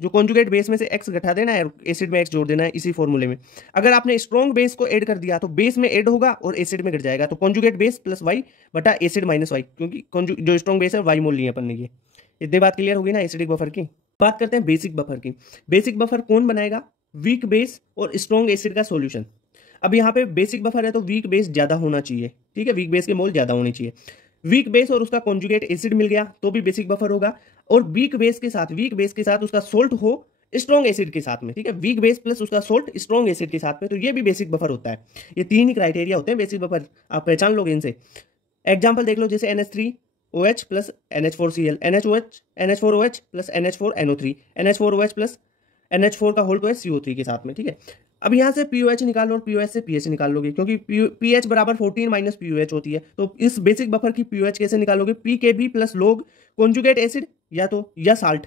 जो कॉन्जुगेट बेस में से x घटा देना है, एसिड में x जोड़ देना है, इसी फॉर्मूले में। अगर आपने स्ट्रॉन्ग बेस को ऐड कर दिया तो बेस में ऐड होगा और एसिड में घट जाएगा, तो कॉन्जुगेट बेस प्लस y बटा एसिड माइनस y, क्योंकि जो स्ट्रॉन्ग बेस है y मोल लिए अपन ने। ये इतनी बात क्लियर होगी ना एसिडिक बफर की। बात करते हैं बेसिक बफर की। बेसिक बफर कौन बनाएगा? वीक बेस और स्ट्रॉन्ग एसिड का सॉल्यूशन। अब यहाँ पे बेसिक बफर है तो वीक बेस ज्यादा होना चाहिए, ठीक है, वीक बेस के मोल ज्यादा होने चाहिए। वीक बेस और उसका कॉन्जुगेट एसिड मिल गया तो भी बेसिक बफर होगा, और वीक बेस के साथ उसका सोल्ट हो स्ट्रॉन्ग एसिड के साथ में, ठीक है। वीक बेस प्लस उसका सोल्ट स्ट्रॉन्ग एसिड के साथ में, तो ये भी बेसिक बफर होता है। ये 3 ही क्राइटेरिया होते हैं बेसिक बफर, आप पहचान लोगे इनसे। एग्जाम्पल देख लो, जैसे NH3OH plus NH4Cl, NH4OH plus NH4NO3, NH4OH plus NH4 का होल टू है CO3 के साथ में, ठीक है। अब यहाँ से POH निकाल लो और POH से pH निकाल लोगे, क्योंकि pH बराबर 14 माइनस POH होती है। तो इस बेसिक बफर की POH कैसे निकालोगे? pKb plus log conjugate acid या साल्ट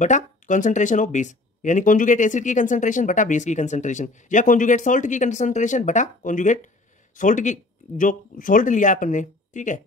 बटा कंसंट्रेशन ऑफ बेस, यानी कॉन्जुगेट एसिड की कंसंट्रेशन बटा बेस की कंसंट्रेशन, या कॉन्जुगेट सॉल्ट की कंसंट्रेशन बटा कॉन्जुगेट सॉल्ट की, जो सॉल्ट लिया अपन ने, ठीक है,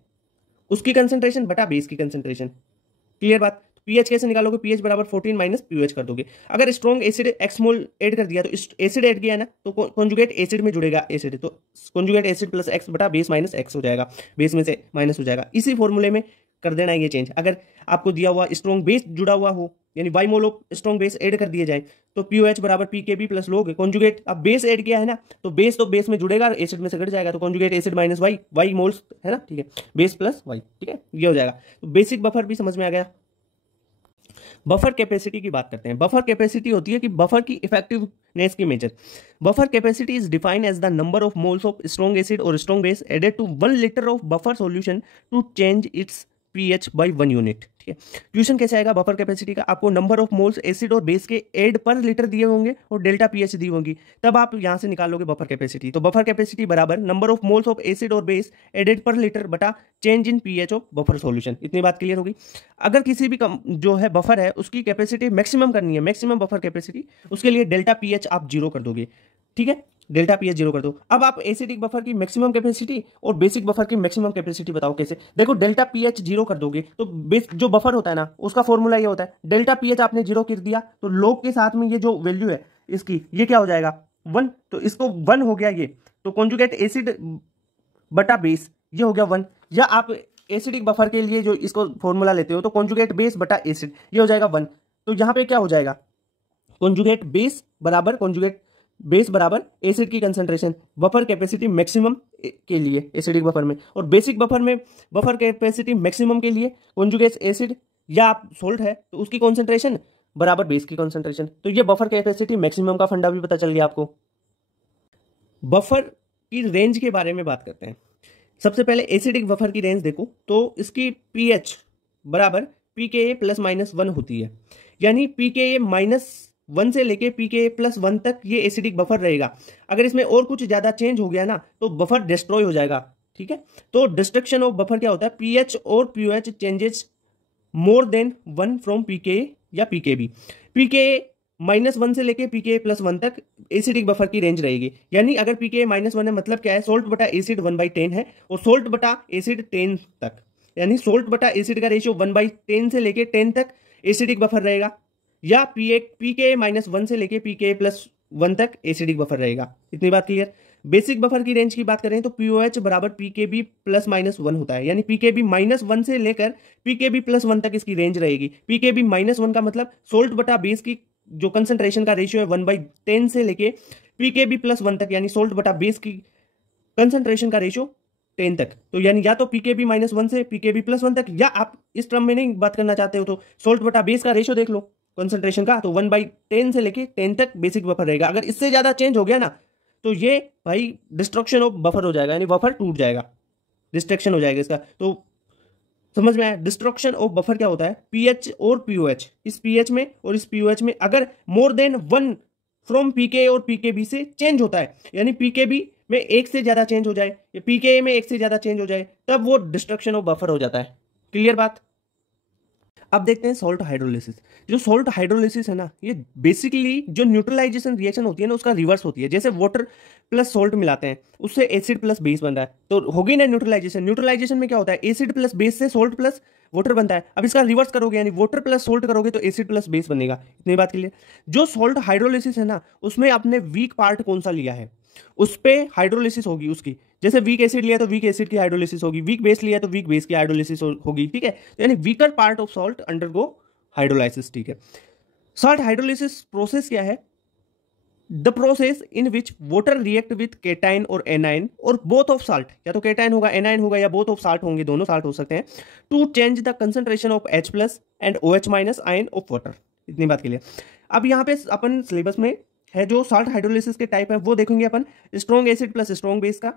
उसकी कंसंट्रेशन बटा बेस की कंसंट्रेशन। क्लियर बात? पीएच कैसे निकालोगे? पीएच बराबर 14 माइनस पीओएच कर दोगे। अगर स्ट्रॉन्ग एसिड एक्स मोल ऐड कर दिया तो एसिड ऐड किया ना, तो कॉन्जुगेट एसिड में जुड़ेगा एसिड, तो कॉन्जुगेट एसिड प्लस एक्स बटा बेस माइनस एक्स हो जाएगा, बेस में से माइनस हो जाएगा। इसी फॉर्मूले में कर देना है ये चेंज। अगर आपको दिया हुआ स्ट्रॉन्ग बेस जुड़ा हुआ हो, यानी Y mole of strong base add कर दिए जाए, तो पीओएच बराबर पीकेबी प्लस लोग कॉन्जुगेट, अब बेस ऐड किया है ना, तो बेस में जुड़ेगा, एसिड में से घट जाएगा, तो conjugate acid minus Y, Y moles है ना, ठीक है, बेस प्लस वाई, ठीक है, ये हो जाएगा। तो बेसिक बफर भी समझ में आ गया। बफर कैपेसिटी की बात करते हैं। बफर कैपेसिटी होती है कि बफर की इफेक्टिवनेस की measure. Buffer capacity is defined as the number of moles of strong acid और strong base added to 1 litre of buffer solution to change its pH by 1 unit, ठीक है। ट्यूशन कैसे आएगा बफर कैपेसिटी का, आपको नंबर ऑफ मोल्स एसिड और base के एड पर लीटर दिए होंगे और डेल्टा पीएच दी होंगी, तब आप यहां से निकालोगे बफर कैपेसिटी। तो बफर कैपेसिटी बराबर number of moles of acid और बेस एडेड पर लीटर बटा change in pH of buffer solution. इतनी बात क्लियर होगी। अगर किसी भी जो है बफर है उसकी कैपेसिटी मैक्सिमम करनी है, मैक्सिमम बफर कैपेसिटी, उसके लिए डेल्टा पीएच आप 0 कर दोगे, ठीक है, डेल्टा पीएच 0 कर दो। अब आप एसिडिक बफर की मैक्सिमम कैपेसिटी और बेसिक बफर की मैक्सिमम कैपेसिटी बताओ कैसे। देखो डेल्टा पीएच 0 कर दोगे तो जो बफर होता है ना उसका फॉर्मूला ये होता है, डेल्टा पीएच आपने 0 कर दिया तो लोग के साथ में ये जो वैल्यू है इसकी, ये क्या हो जाएगा 1, तो इसको 1 हो गया ये, तो कॉन्जुगेट एसिड बटा बेस ये हो गया 1। या आप एसिडिक बफर के लिए जो इसको फॉर्मूला लेते हो तो कॉन्जुगेट बेस बटा एसिड ये हो जाएगा 1। तो यहां पे क्या हो जाएगा, कॉन्जुगेट बेस बराबर एसिड की कंसंट्रेशन, बफर कैपेसिटी मैक्सिमम के लिए एसिडिक बफर में, और बेसिक बफर में बफर कैपेसिटी मैक्सिमम के लिए कॉन्जुगेट एसिड या सोल्ट है तो उसकी कॉन्सेंट्रेशन बराबर बेस की कॉन्सेंट्रेशन। तो ये बफर कैपेसिटी मैक्सिमम का फंडा भी पता चल गया आपको। बफर की रेंज के बारे में बात करते हैं। सबसे पहले एसिडिक बफर की रेंज देखो तो इसकी पीएच बराबर पीकेए प्लस माइनस 1 होती है, यानी पीकेए -1 से लेके पीकेए +1 तक ये एसिडिक बफर रहेगा। अगर इसमें और कुछ ज्यादा चेंज हो गया ना तो बफर डिस्ट्रॉय हो जाएगा, ठीक है। तो डिस्ट्रक्शन ऑफ बफर क्या होता है, पीएच और pOH changes more than 1 from pKa या पीकेबी। पीकेए -1 से लेके पीकेए +1 तक एसिडिक बफर की रेंज रहेगी, यानी अगर पीकेए -1 है मतलब क्या है, सोल्ट बटा एसिड 1/10 है, और सोल्ट बटा एसिड 10 तक, यानी सोल्ट बटा एसिड का रेशियो 1/10 से लेके 10 तक एसिडिक बफर रहेगा, या पीके -1 से लेके पीके +1 तक एसिडिक बफर रहेगा। इतनी बात क्लियर। बेसिक बफर की रेंज की बात करें तो पीओएच बराबर पीकेबी +-1 होता है, यानी पीकेबी -1 से लेकर पीकेबी +1 तक इसकी रेंज रहेगी। पीकेबी -1 का मतलब सोल्ट बटा बेस की जो कंसंट्रेशन का रेशियो है 1/10 से लेके पीकेबी +1 तक, यानी सोल्ट बटा बेस की कंसंट्रेशन का रेशियो 10 तक। तो यानी या तो पीकेबी -1 से पीकेबी +1 तक, या आप इस टर्म में नहीं बात करना चाहते हो तो सोल्ट बटा बेस का रेशियो देख लो कंसंट्रेशन का, तो 1/10 से लेके 10 तक बेसिक बफर रहेगा। अगर इससे ज्यादा चेंज हो गया ना तो ये भाई डिस्ट्रक्शन ऑफ बफर हो जाएगा, यानी बफर टूट जाएगा, डिस्ट्रक्शन हो जाएगा इसका। तो समझ में आया, डिस्ट्रक्शन ऑफ बफर क्या होता है, पीएच और पीओएच, इस पीएच में और इस पीओएच में अगर मोर देन 1 फ्रॉम पीके और पीकेबी से चेंज होता है, यानी पीकेबी में 1 से ज्यादा चेंज हो जाए या पीके में 1 से ज्यादा चेंज हो जाए, तब वो डिस्ट्रक्शन ऑफ बफर हो जाता है। क्लियर बात। अब देखते हैं सॉल्ट हाइड्रोलिसिस। जो सॉल्ट हाइड्रोलिसिस है ना, ये बेसिकली जो न्यूट्रलाइजेशन रिएक्शन होती है ना उसका रिवर्स होती है। जैसे वाटर प्लस सॉल्ट मिलाते हैं उससे एसिड प्लस बेस बन रहा है, तो होगी ना न्यूट्रलाइजेशन। न्यूट्रलाइजेशन में क्या होता है, एसिड प्लस बेस से सॉल्ट प्लस वाटर बनता है। अब इसका रिवर्स करोगे, यानी वाटर प्लस सॉल्ट करोगे तो एसिड प्लस बेस बनेगा। इतनी बात के लिए जो सॉल्ट हाइड्रोलिसिस है ना, उसमें आपने वीक पार्ट कौन सा लिया है उस पे हाइड्रोलिसिस होगी उसकी। जैसे वीक एसिड लिया तो वीक एसिड की हाइड्रोलिसिस होगी, वीक बेस लिया तो वीक बेस की हाइड्रोलिसिस होगी, ठीक है। तो यानी weaker part of salt undergo hydrolysis, ठीक है। सॉल्ट हाइड्रोलिसिस प्रोसेस क्या है, the process in which water react with cation और एनाइन और बोथ ऑफ साल्ट, या तो केटाइन होगा एनाइन होगा या बोथ ऑफ साल्ट होंगे, दोनों साल्ट हो सकते हैं, to change the concentration of H+ and OH- ion of water. इतनी बात के लिए अब यहाँ पे अपन सिलेबस में है जो सॉल्ट हाइड्रोलिसिस के टाइप है वो देखेंगे अपन, strong acid plus strong base का।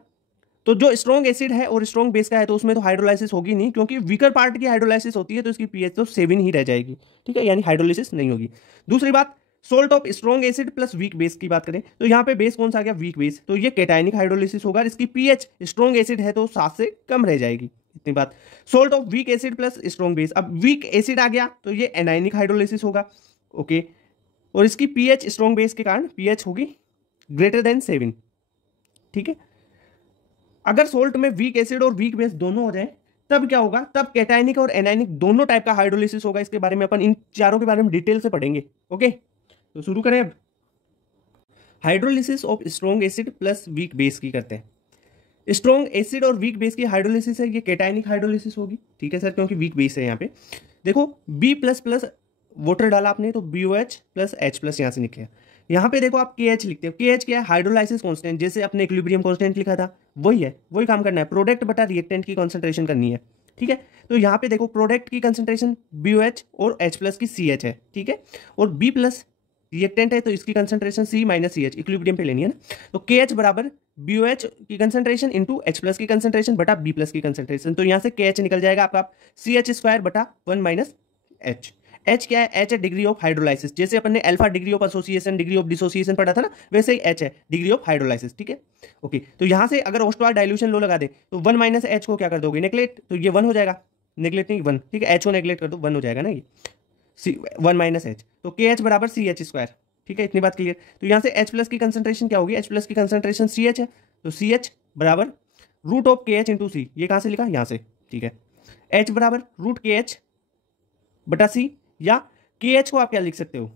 तो जो स्ट्रॉन्ग एसिड है और स्ट्रॉन्ग बेस का है तो उसमें तो हाइड्रोलाइसिस होगी नहीं, क्योंकि वीकर पार्ट की हाइड्रोलाइसिस होती है तो इसकी पीएच तो 7 ही रह जाएगी, ठीक है, यानी हाइड्रोलिसिस नहीं होगी। दूसरी बात, salt of strong acid plus weak base की बात करें तो यहाँ पे बेस कौन सा आ गया, वीक बेस, तो ये केटाइनिक हाइड्रोलिसिस होगा। इसकी पीएच स्ट्रॉन्ग एसिड है तो 7 से कम रह जाएगी। इतनी बात। Salt of weak acid plus strong base, अब वीक एसिड आ गया तो ये एनाइनिक हाइड्रोलिसिस होगा, ओके, और इसकी पीएच स्ट्रॉन्ग बेस के कारण पीएच होगी ग्रेटर देन 7, ठीक है। अगर सोल्ट में वीक एसिड और वीक बेस दोनों हो जाए तब क्या होगा, तब कैटाइनिक और एनाइनिक दोनों टाइप का हाइड्रोलिसिस होगा। इसके बारे में अपन इन चारों के बारे में डिटेल से पढ़ेंगे, ओके। तो शुरू करें अब। Hydrolysis of strong acid plus weak base की करते हैं। स्ट्रॉन्ग एसिड और वीक बेस की हाइड्रोलिसिस है, ये कैटायनिक हाइड्रोलिसिस होगी, ठीक है सर, क्योंकि वीक बेस है यहाँ पे। देखो बी प्लस प्लस वाटर डाला आपने तो BOH प्लस H प्लस यहाँ से निकले। यहाँ पे देखो आप KH लिखते हो, KH क्या है, हाइड्रोलाइसिस कांस्टेंट, जैसे अपने इक्विलिब्रियम कांस्टेंट लिखा था वही है, वही काम करना है, प्रोडक्ट बटा रिएक्टेंट की कॉन्सेंट्रेशन करनी है, ठीक है। तो यहाँ पे देखो प्रोडक्ट की कंसंट्रेशन BOH और H प्लस की CH है, ठीक है, और B प्लस रिएक्टेंट है तो इसकी concentration C minus CH equilibrium पे लेनी है ना। तो KH बराबर BOH की कंसंट्रेशन इंटू H प्लस की कंसंट्रेशन बटा B प्लस की कंसंट्रेशन, तो यहाँ से KH निकल जाएगा आपका CH स्क्वायर बटा 1 माइनस H। H क्या है, H है डिग्री ऑफ हाइड्रोलाइसिस, जैसे अपन ने alpha degree of association, degree of dissociation पढ़ा था ना, वैसे ही H है डिग्री ऑफ हाइड्रोलाइसिस, ठीक है। ओके, तो यहाँ से अगर ओस्टवाल डाइल्यूशन लो लगा दे तो 1 माइनस H को क्या कर दोगे, नेग्लेक्ट, तो ये 1 हो जाएगा, नेग्लेक्ट नहीं 1, ठीक है, H को नेग्लेक्ट कर दो 1 हो जाएगा ना, ये 1 माइनस H, तो KH बराबर CH स्क्वायर, ठीक है, इतनी बात क्लियर। तो यहाँ से H प्लस की कंसंट्रेशन क्या होगी, H प्लस की कंसंट्रेशन CH है, तो CH बराबर root of KH into C, ये कहाँ से लिखा, यहाँ से, ठीक है। H बराबर रूट KH बटा C, या KH को आप क्या लिख सकते हो,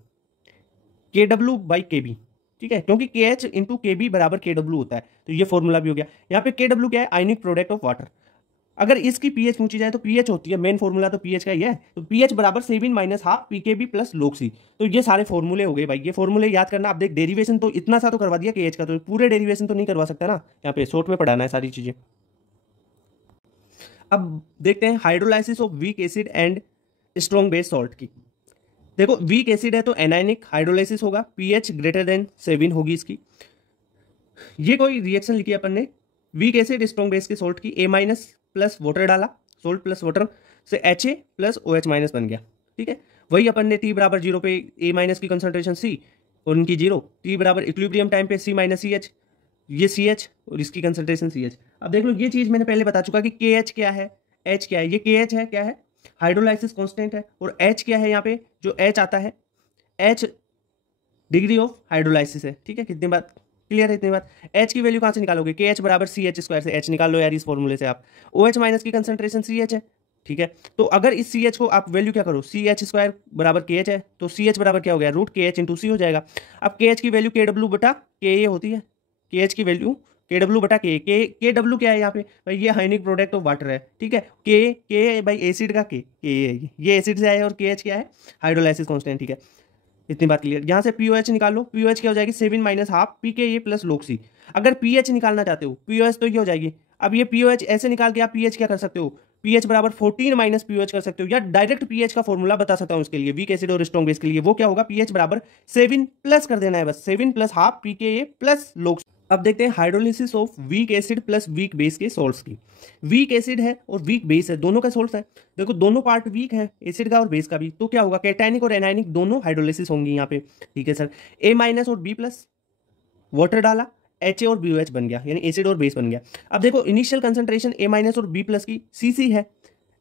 KW बाई KB, ठीक है, क्योंकि KH इंटू KB बराबर KW होता है, तो ये फॉर्मूला भी हो गया। यहाँ पे KW क्या है, आयनिक प्रोडक्ट ऑफ वाटर। अगर इसकी pH पूछी जाए तो pH होती है, मेन फॉर्मूला तो pH का ही है, तो pH बराबर 7 minus half PKB plus log C। तो ये सारे फॉर्मूले हो गए भाई, ये फॉर्मूले याद करना। आप देख डेरिवेशन तो इतना सा तो करवा दिया KH का, तो पूरे डेरिवेशन तो नहीं करवा सकता ना, यहाँ पे शॉर्ट में पढ़ाना है सारी चीजें। अब देखते हैं hydrolysis of weak acid and strong base salt की। देखो वीक एसिड है तो एनायनिक हाइड्रोलाइसिस होगा, pH ग्रेटर देन 7 होगी इसकी। ये कोई रिएक्शन लिखी अपन ने, वीक एसिड स्ट्रॉन्ग बेस के सॉल्ट की, A माइनस प्लस वाटर डाला, सोल्ट प्लस वाटर से HA प्लस OH माइनस बन गया, ठीक है। वही अपन ने T बराबर 0 पे A माइनस की कंसंट्रेशन C और उनकी 0, T बराबर इक्विलिब्रियम टाइम पे C माइनस CH, ये CH और इसकी कंसंट्रेशन CH। अब देख लो ये चीज मैंने पहले बता चुका कि KH क्या है, H क्या है, ये KH है, क्या है, हाइड्रोलाइसिस कांस्टेंट है, और H क्या है, यहाँ पे जो H आता है, H डिग्री ऑफ हाइड्रोलाइसिस है, ठीक है। कितनी बात क्लियर है, इतनी बात। H की वैल्यू कहाँ से निकालोगे, KH बराबर CH स्क्वायर से H निकाल लो यार इस फॉर्मूले से आप। OH माइनस की कंसंट्रेशन CH है, ठीक है, तो अगर इस CH को आप वैल्यू क्या करो, CH स्क्वायर बराबर KH है, तो CH बराबर क्या हो गया, रूट KH इंटू C हो जाएगा। अब KH की वैल्यू KW बटा KA होती है, KH की वैल्यू KW बटा KA, KW क्या है यहाँ पे भाई, ये आयनिक प्रोडक्ट ऑफ वाटर है, ठीक है। K भाई एसिड का K है, ये एसिड से आया, और KH क्या है, हाइड्रोलाइसिस कांस्टेंट, ठीक है, इतनी बात क्लियर। यहाँ से POH निकाल लो, POH क्या हो जाएगी, 7 minus half PKA plus log C। अगर PH निकालना चाहते हो, POH तो ये हो जाएगी। अब ये POH ऐसे निकाल के आप PH क्या कर सकते हो, PH बराबर 14 माइनस POH कर सकते हो, या डायरेक्ट PH का फॉर्मूला बता सकता हूँ इसके लिए, वीक एसिड और स्ट्रॉन्ग बेस के लिए। वो क्या होगा, PH बराबर 7 प्लस कर देना है बस, 7 plus half PKA plus log C। अब देखते हैं hydrolysis of weak acid plus weak base के सॉल्ट्स की। वीक एसिड है और वीक बेस है, दोनों का सॉल्ट है। देखो दोनों पार्ट वीक है, एसिड का और बेस का भी, तो क्या होगा, कैटायनिक और एनायनिक दोनों हाइड्रोलिसिस होंगी यहाँ पे, ठीक है सर। A माइनस और B प्लस वाटर डाला, HA और BOH बन गया, यानी एसिड और बेस बन गया। अब देखो इनिशियल कंसंट्रेशन A माइनस और B प्लस की CC है,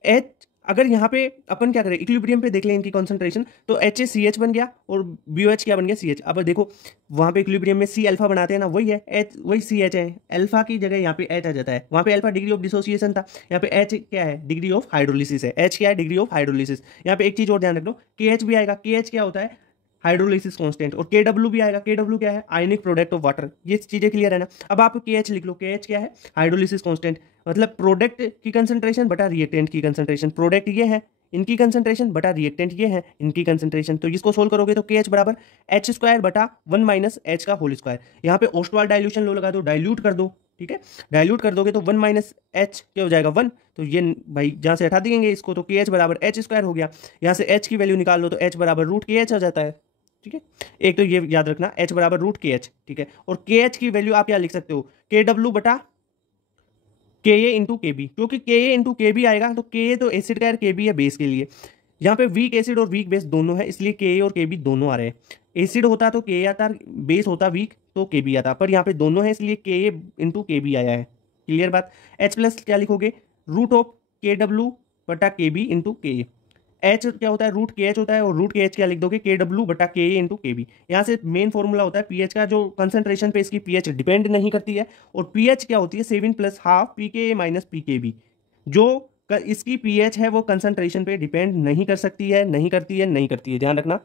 H अगर यहाँ पे अपन क्या करें, इक्विलिब्रियम पे देख लें इनकी कंसंट्रेशन, तो HACH बन गया और BOH क्या बन गया, CH। अब देखो वहाँ पे इक्विलिब्रियम में C अल्फा बनाते हैं ना, वही है H, वही CH है, अल्फा की जगह यहाँ पे H आ जाता है। वहाँ पे अल्फा डिग्री ऑफ डिसोसिएशन था, यहाँ पे H क्या है, डिग्री ऑफ हाइड्रोलिसिस है। H क्या है, डिग्री ऑफ हाइड्रोलिसिस। यहाँ पे एक चीज और ध्यान रख लो, KH भी आएगा, KH क्या होता है, हाइड्रोलिसिस कांस्टेंट, और KW भी आएगा, KW क्या है, आयनिक प्रोडक्ट ऑफ वाटर। ये चीजें क्लियर है ना। अब आप KH लिख लो, KH क्या है, हाइड्रोलिसिस कांस्टेंट, मतलब प्रोडक्ट की कंसंट्रेशन बटा रिएक्टेंट की कंसंट्रेशन। प्रोडक्ट ये है, इनकी कंसंट्रेशन बटा रिएक्टेंट ये है, इनकी कंसंट्रेशन। तो इसको सोल्व करोगे तो KH बराबर H स्क्वायर बटा 1 माइनस H का होल स्क्वायर। यहाँ पे ओस्टवाल डाइल्यूशन लो लगा दो, डाइल्यूट कर दो, ठीक है, डाइल्यूट कर दोगे तो 1 माइनस H क्या हो जाएगा, 1, तो ये भाई जहाँ से हटा देंगे इसको, तो KH बराबर H स्क्वायर हो गया। यहाँ से H की वैल्यू निकाल लो तो H बराबर रूट KH आ जाता है, ठीक है। एक तो ये याद रखना, H बराबर रूट KH, ठीक है। और KH की वैल्यू आप क्या लिख सकते हो, KW बटा KA इंटू KB, क्योंकि KA इंटू KB आएगा, तो KA तो एसिड का है, KB है बेस के लिए। यहाँ पे वीक एसिड और वीक बेस दोनों है, इसलिए KA और KB दोनों आ रहे हैं। एसिड होता तो KA आता, बेस होता वीक तो KB आता, पर यहाँ पे दोनों है इसलिए KA इंटू KB आया है। क्लियर बात। H प्लस क्या लिखोगे, रूट ऑफ KW बटा KB इंटू KA। H क्या होता है, रूट KH होता है, और रूट KH क्या लिख दोगे, KW बटा KA इंटू KB। यहाँ से मेन फॉर्मूला होता है पीएच का, जो कंसंट्रेशन पे इसकी पीएच डिपेंड नहीं करती है, और पीएच क्या होती है, 7 plus half PKA minus PKB। जो इसकी पीएच है वो कंसंट्रेशन पे डिपेंड नहीं कर सकती है, नहीं करती है, नहीं करती है, ध्यान रखना।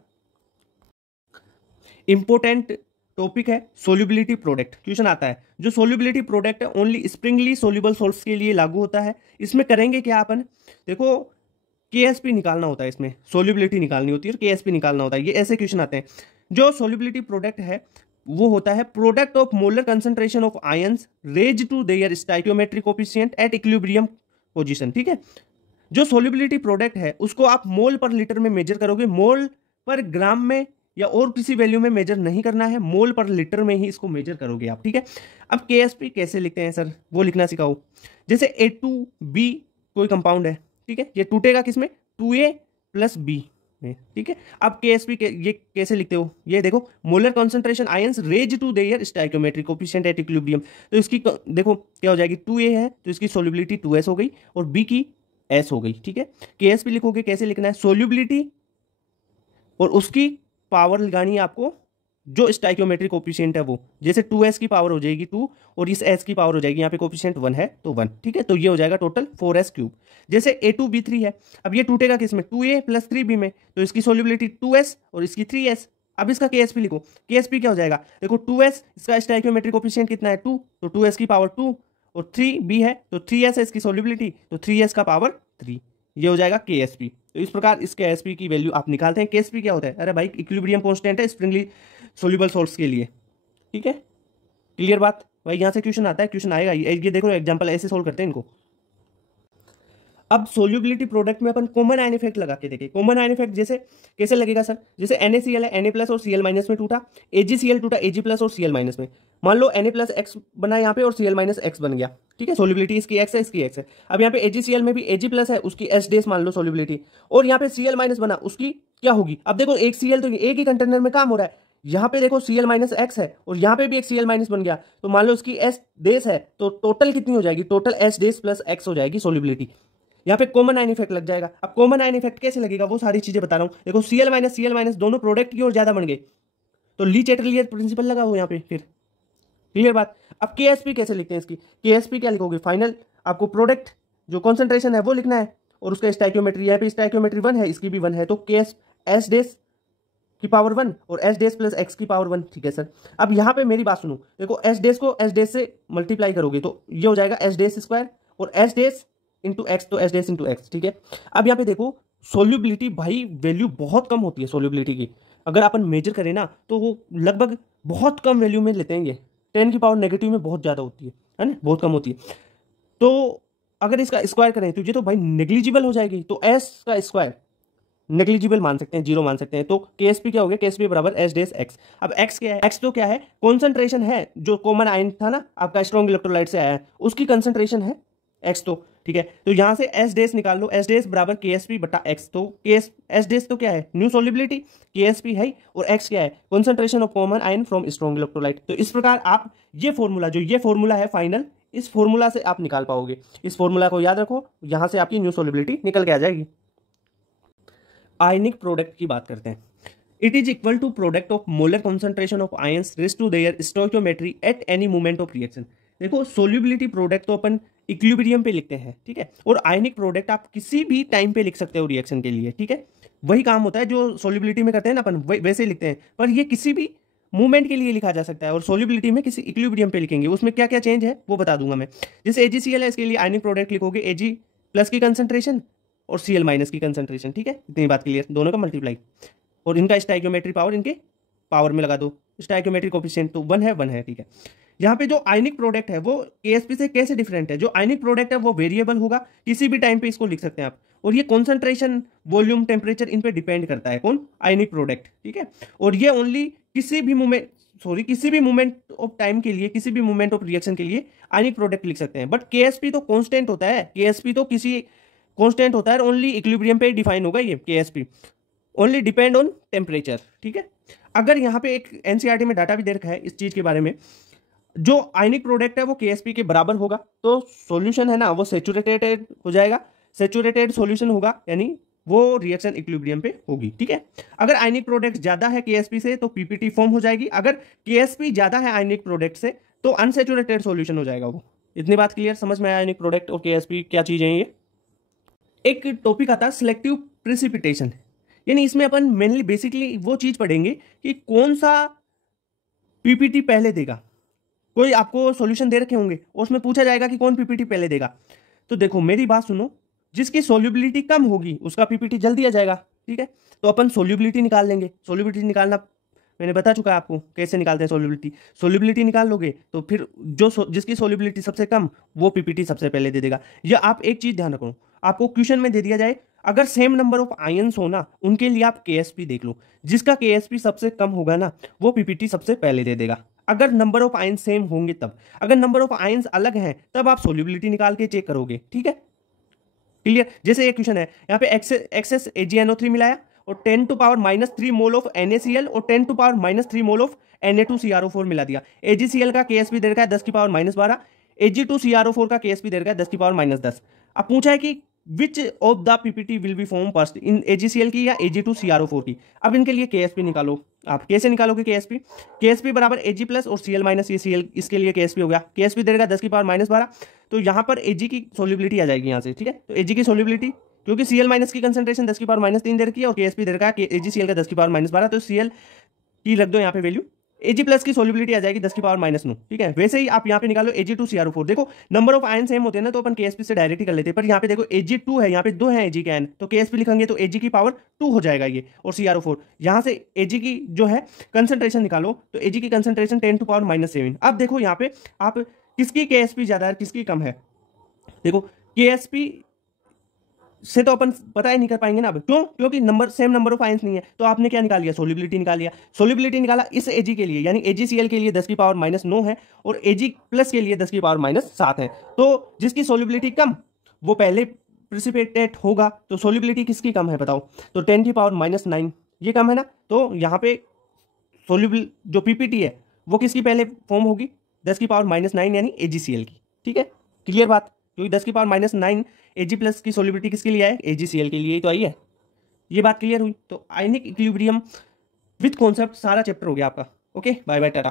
इंपोर्टेंट टॉपिक है सोल्यूबिलिटी प्रोडक्ट। क्वेश्चन आता है जो सोल्यूबिलिटी प्रोडक्ट है ओनली स्प्रिंगली सोल्यूबल सॉल्ट्स के लिए लागू होता है। इसमें करेंगे क्या अपन, देखो केएसपी निकालना होता है, इसमें सोल्यूबिलिटी निकालनी होती है और केएसपी निकालना होता है। ये ऐसे क्वेश्चन आते हैं। जो सोल्यूबिलिटी प्रोडक्ट है वो होता है product of molar concentration of ions raise to their stoichiometric coefficient at equilibrium position. ठीक है, जो सोल्यूबिलिटी प्रोडक्ट है उसको आप मोल पर लीटर में मेजर करोगे, मोल पर ग्राम में या और किसी वैल्यू में मेजर नहीं करना है, मोल पर लीटर में ही इसको मेजर करोगे आप। ठीक है, अब केएसपी कैसे लिखते हैं सर, वो लिखना सिखाओ। जैसे A2B कोई कंपाउंड है, ठीक है, ये टूटेगा किसमें, 2A + B में। ठीक है, अब केएसपी ये कैसे लिखते हो, ये देखो molar concentration ions raise to their stoichiometric coefficient at equilibrium. तो इसकी देखो क्या हो जाएगी, 2A है तो इसकी सोल्यूबिलिटी 2S हो गई और B की S हो गई। ठीक है, केएसपी लिखोगे कैसे लिखना है, सोल्यूबिलिटी और उसकी पावर लगानी है आपको जो स्टोइकियोमेट्रिक कोएफिशिएंट है वो, जैसे 2S की पावर हो जाएगी 2 और इस S की पावर हो जाएगी, यहाँ पे कोएफिशिएंट 1 है तो 1। ठीक है, तो ये हो जाएगा टोटल 4S3। जैसे A2B3 है, अब ये टूटेगा किसमें, 2A + 3B में, तो इसकी सोल्यूबिलिटी 2S और इसकी 3S। अब इसका केएसपी लिखो, केएसपी क्या हो जाएगा, देखो 2S इसका स्टोइकियोमेट्रिक कोएफिशिएंट कितना है 2, तो 2S की पावर 2 और 3B है तो 3S है इसकी सोल्यूबिलिटी, तो 3S का पावर 3। ये हो जाएगा केएसपी। तो इस प्रकार इस केएसपी की वैल्यू आप निकालते हैं। केएसपी क्या होता है, अरे भाई इक्विलिब्रियम कांस्टेंट है स्प्रिंगली सोल्यूबल सॉल्ट्स के लिए। ठीक है, क्लियर बात भाई, यहां से क्वेश्चन आता है, क्वेश्चन आएगा। ये देखो एग्जांपल ऐसे सोल्व करते हैं इनको। अब सोल्यूबिलिटी प्रोडक्ट में अपन कॉमन आयन इफेक्ट लगा के देखें। कॉमन आयन इफेक्ट जैसे कैसे लगेगा सर, जैसे NaCl है Na+ और Cl- में टूटा, AgCl टूटा Ag+ और Cl- में। मान लो Na+ X बना यहाँ पे और Cl- X बन गया। ठीक है, सोल्यूबिलिटी इसकी X है इसकी X है। अब यहाँ पे AgCl में भी Ag+ है उसकी H- मान लो सोल्यूबिलिटी, और यहाँ पे Cl- बना उसकी क्या होगी। अब देखो एक Cl तो एक ही कंटेनर में काम हो रहा है, यहाँ पे देखो Cl- X है और यहाँ पे भी एक Cl- बन गया, तो मान लो उसकी H- है तो टोटल कितनी हो जाएगी, टोटल H- + X हो जाएगी सोल्यूबिलिटी। यहाँ पे कॉमन आयन इफेक्ट लग जाएगा। अब कॉमन आयन इफेक्ट कैसे लगेगा वो सारी चीजें बता रहा हूँ। देखो Cl- दोनों प्रोडक्ट की ओर ज्यादा बन गए, तो ली चैटरलियर प्रिंसिपल लगा हो यहाँ पे फिर। क्लियर बात। अब केएसपी कैसे लिखते हैं इसकी, केएसपी क्या लिखोगे, फाइनल आपको प्रोडक्ट जो कॉन्सेंट्रेशन है वो लिखना है और उसका स्टोइकियोमेट्री, यहाँ पे स्टोइकियोमेट्री 1 है, इसकी भी 1 है, तो केएस S- की पावर 1 और S- + X की पावर 1। ठीक है सर, अब यहाँ पे मेरी बात सुनो, देखो S- को S- से मल्टीप्लाई करोगे तो ये हो जाएगा S² और S- इंटू X, तो S- इंटू X। ठीक है, अब यहाँ पे देखो सोल्यूबिलिटी भाई वैल्यू बहुत कम होती है सोल्यूबिलिटी की, अगर अपन मेजर करें ना तो वो लगभग बहुत कम वैल्यू में लेते हैं ये, 10 की पावर नेगेटिव में बहुत ज्यादा होती है ना, बहुत कम होती है। तो अगर इसका स्क्वायर करें तो ये तो भाई नेग्लिजिबल हो जाएगी, तो S का स्क्वायर नेग्लिजिबल मान सकते हैं, 0 मान सकते हैं, तो केएसपी क्या हो गया, केएसपी बराबर S- अब X क्या है, X तो क्या है, कॉन्सेंट्रेशन है, जो कॉमन आयन था ना आपका स्ट्रॉन्ग इलेक्ट्रोलाइट से आया है उसकी कंसेंट्रेशन है X तो। ठीक है, तो यहां से S- निकाल लो, S- बराबर KSP बटा X, तो S- तो क्या है, न्यू सोल्यूबिलिटी, KSP है, और X क्या है, concentration of common ion from strong electrolyte. तो इस प्रकार आप ये फॉर्मूला है फाइनल, इस फॉर्मूला से आप निकाल पाओगे। इस फॉर्मूला को याद रखो, यहां से आपकी न्यू सोल्यूबिलिटी निकल के आ जाएगी। आयनिक प्रोडक्ट की बात करते हैं। It is equal to product of molar concentration of ions raise to their stoichiometry at any moment of reaction. देखो सोल्यूबिलिटी प्रोडक्ट तो अपन इक्विलिब्रियम पे लिखते हैं, ठीक है, और आयनिक प्रोडक्ट आप किसी भी टाइम पे लिख सकते हो रिएक्शन के लिए। ठीक है, वही काम होता है जो सोल्यूबिलिटी में करते हैं ना अपन, वैसे ही लिखते हैं, पर ये किसी भी मूवमेंट के लिए लिखा जा सकता है, और सोल्यूबिलिटी में किसी इक्विलिब्रियम पे लिखेंगे, उसमें क्या क्या चेंज है वो बता दूंगा मैं। जैसे AgCl है, इसके लिए आयनिक प्रोडक्ट लिखोगे Ag+ की कंसेंट्रेशन और Cl- की कंसेंट्रेशन। ठीक है, इतनी बात क्लियर, दोनों का मल्टीप्लाई और इनका स्टोइकियोमेट्री पावर इनके पावर में लगा दो, स्टोइकियोमेट्री कोएफिशिएंट तो 1 है। ठीक है, यहाँ पे जो आयनिक प्रोडक्ट है वो केएसपी से कैसे डिफरेंट है, जो आयनिक प्रोडक्ट है वो वेरिएबल होगा, किसी भी टाइम पे इसको लिख सकते हैं आप, और ये कॉन्सेंट्रेशन, वॉल्यूम, टेम्परेचर इन पे डिपेंड करता है, कौन, आयनिक प्रोडक्ट। ठीक है, और ये ओनली किसी भी मूवमेंट ऑफ टाइम के लिए, किसी भी मूवमेंट ऑफ रिएक्शन के लिए आयनिक प्रोडक्ट लिख सकते हैं। बट केएसपी तो कांस्टेंट होता है, केएसपी तो किसी कांस्टेंट होता है, ओनली इक्विलिब्रियम पे डिफाइन होगा ये Ksp, only depend on temperature. ठीक है, अगर यहाँ पे एक एनसीईआरटी में डाटा भी दे रखा है इस चीज के बारे में, जो आयनिक प्रोडक्ट है वो केएसपी के बराबर होगा, तो सॉल्यूशन है ना वो सेचुरेटेड हो जाएगा, सेचुरेटेड सॉल्यूशन होगा, यानी वो रिएक्शन इक्विलिब्रियम पे होगी। ठीक है, अगर आयनिक प्रोडक्ट ज्यादा है केएसपी से तो पीपीटी फॉर्म हो जाएगी, अगर केएसपी ज्यादा है आयनिक प्रोडक्ट से तो अनसेचुरेटेड सॉल्यूशन हो जाएगा वो। इतनी बात क्लियर, समझ में आया आयनिक प्रोडक्ट और केएसपी क्या चीजें हैं ये। एक टॉपिक आता है सिलेक्टिव प्रिसिपिटेशन, यानी इसमें अपन मेनली बेसिकली वो चीज पढ़ेंगे कि कौन सा पीपीटी पहले देगा। कोई आपको सॉल्यूशन दे रखे होंगे, उसमें पूछा जाएगा कि कौन पीपीटी पहले देगा। तो देखो मेरी बात सुनो, जिसकी सोल्यूबिलिटी कम होगी उसका पीपीटी जल्दी आ जाएगा, ठीक है। तो अपन सोल्यूबिलिटी निकाल लेंगे। सोल्यूबिलिटी निकालना मैंने बता चुका है आपको कैसे निकालते हैं सोल्यूबिलिटी। सोल्यूबिलिटी निकाल लोगे तो फिर जिसकी सोल्यूबिलिटी सबसे कम वो पीपीटी सबसे पहले दे देगा। या आप एक चीज ध्यान रखो, आपको क्वेश्चन में दे दिया जाए अगर सेम नंबर ऑफ आयंस हो ना, उनके लिए आप केएसपी देख लो, जिसका केएसपी सबसे कम होगा ना वो पीपीटी सबसे पहले दे देगा। अगर नंबर ऑफ आयंस सेम होंगे तब, अगर नंबर ऑफ आयंस अलग हैं तब आप सोल्यूबिलिटी निकाल के चेक करोगे, ठीक है। क्लियर। जैसे ये क्वेश्चन है, यहाँ पे एक्सेस AgNO3 मिलाया और 10⁻³ मोल ऑफ NaCl और 10⁻³ मोल ऑफ Na2CrO4 मिला दिया। AgCl का केएसपी दे रखा है 10⁻12, Ag2CrO4 का केएसपी दे रखा है 10⁻10। अब पूछा है कि which of the PPT will be form first, in AgCl की या Ag2CrO4 की। अब इनके लिए केएसपी निकालो। आप कैसे निकालोगे केएसपी? केएसपी बराबर Ag प्लस और Cl माइनस, ये Cl इसके लिए केएसपी हो गया। केएसपी दे रखा 10⁻12, तो यहाँ पर Ag की सोल्यूबिलिटी आ जाएगी यहाँ से, ठीक है। तो Ag की सोल्यूबिलिटी, क्योंकि Cl माइनस की कंसंट्रेशन 10⁻³ दे रखी है और केएसपी दे रखा है AgCl का 10⁻12, तो Cl की रख दो यहाँ पे वैल्यू। Ag प्लस की सोल्यूबिलिटी आ जाएगी 10⁻9, ठीक है। वैसे ही आप यहाँ पे निकालो Ag2CrO4। देखो नंबर ऑफ आयन सेम होते हैं ना तो अपन केएसपी से डायरेक्ट ही कर लेते हैं, पर यहाँ पे देखो Ag2 है, यहाँ पे 2 है Ag के आयन, तो केएसपी लिखेंगे तो Ag की पावर 2 हो जाएगा ये, और CrO4। यहाँ से Ag की जो है कंसंट्रेशन निकालो तो Ag की कंसंट्रेशन 10⁻7। अब देखो यहाँ पे आप किसकी केएसपी ज्यादा है किसकी कम है। देखो केएसपी से तो अपन पता ही नहीं कर पाएंगे ना अब, क्यों? क्योंकि सेम नंबर ऑफ आयंस नहीं है। तो आपने क्या निकाल लिया? सोल्यूबिलिटी निकाल लिया। सोल्यूबिलिटी निकाला इस Ag के लिए, यानी AgCl के लिए 10⁻9 है और Ag प्लस के लिए 10⁻7 है। तो जिसकी सोल्यूबिलिटी कम वो पहले प्रिसिपिटेट होगा। तो सोल्यूबिलिटी किसकी कम है बताओ? तो 10⁻9 ये कम है ना, तो यहाँ पे सोल्यूबल जो पीपीटी है वो किसकी पहले फॉर्म होगी? 10⁻9 यानी AgCl की, ठीक है। क्लियर बात? क्योंकि 10⁻9 Ag प्लस की सोल्यूबिलिटी किसके लिए है? AgCl के लिए ही तो आई है। ये बात क्लियर हुई? तो आयनिक इक्विलिब्रियम विथ कॉन्सेप्ट सारा चैप्टर हो गया आपका। Okay, bye bye, Tata.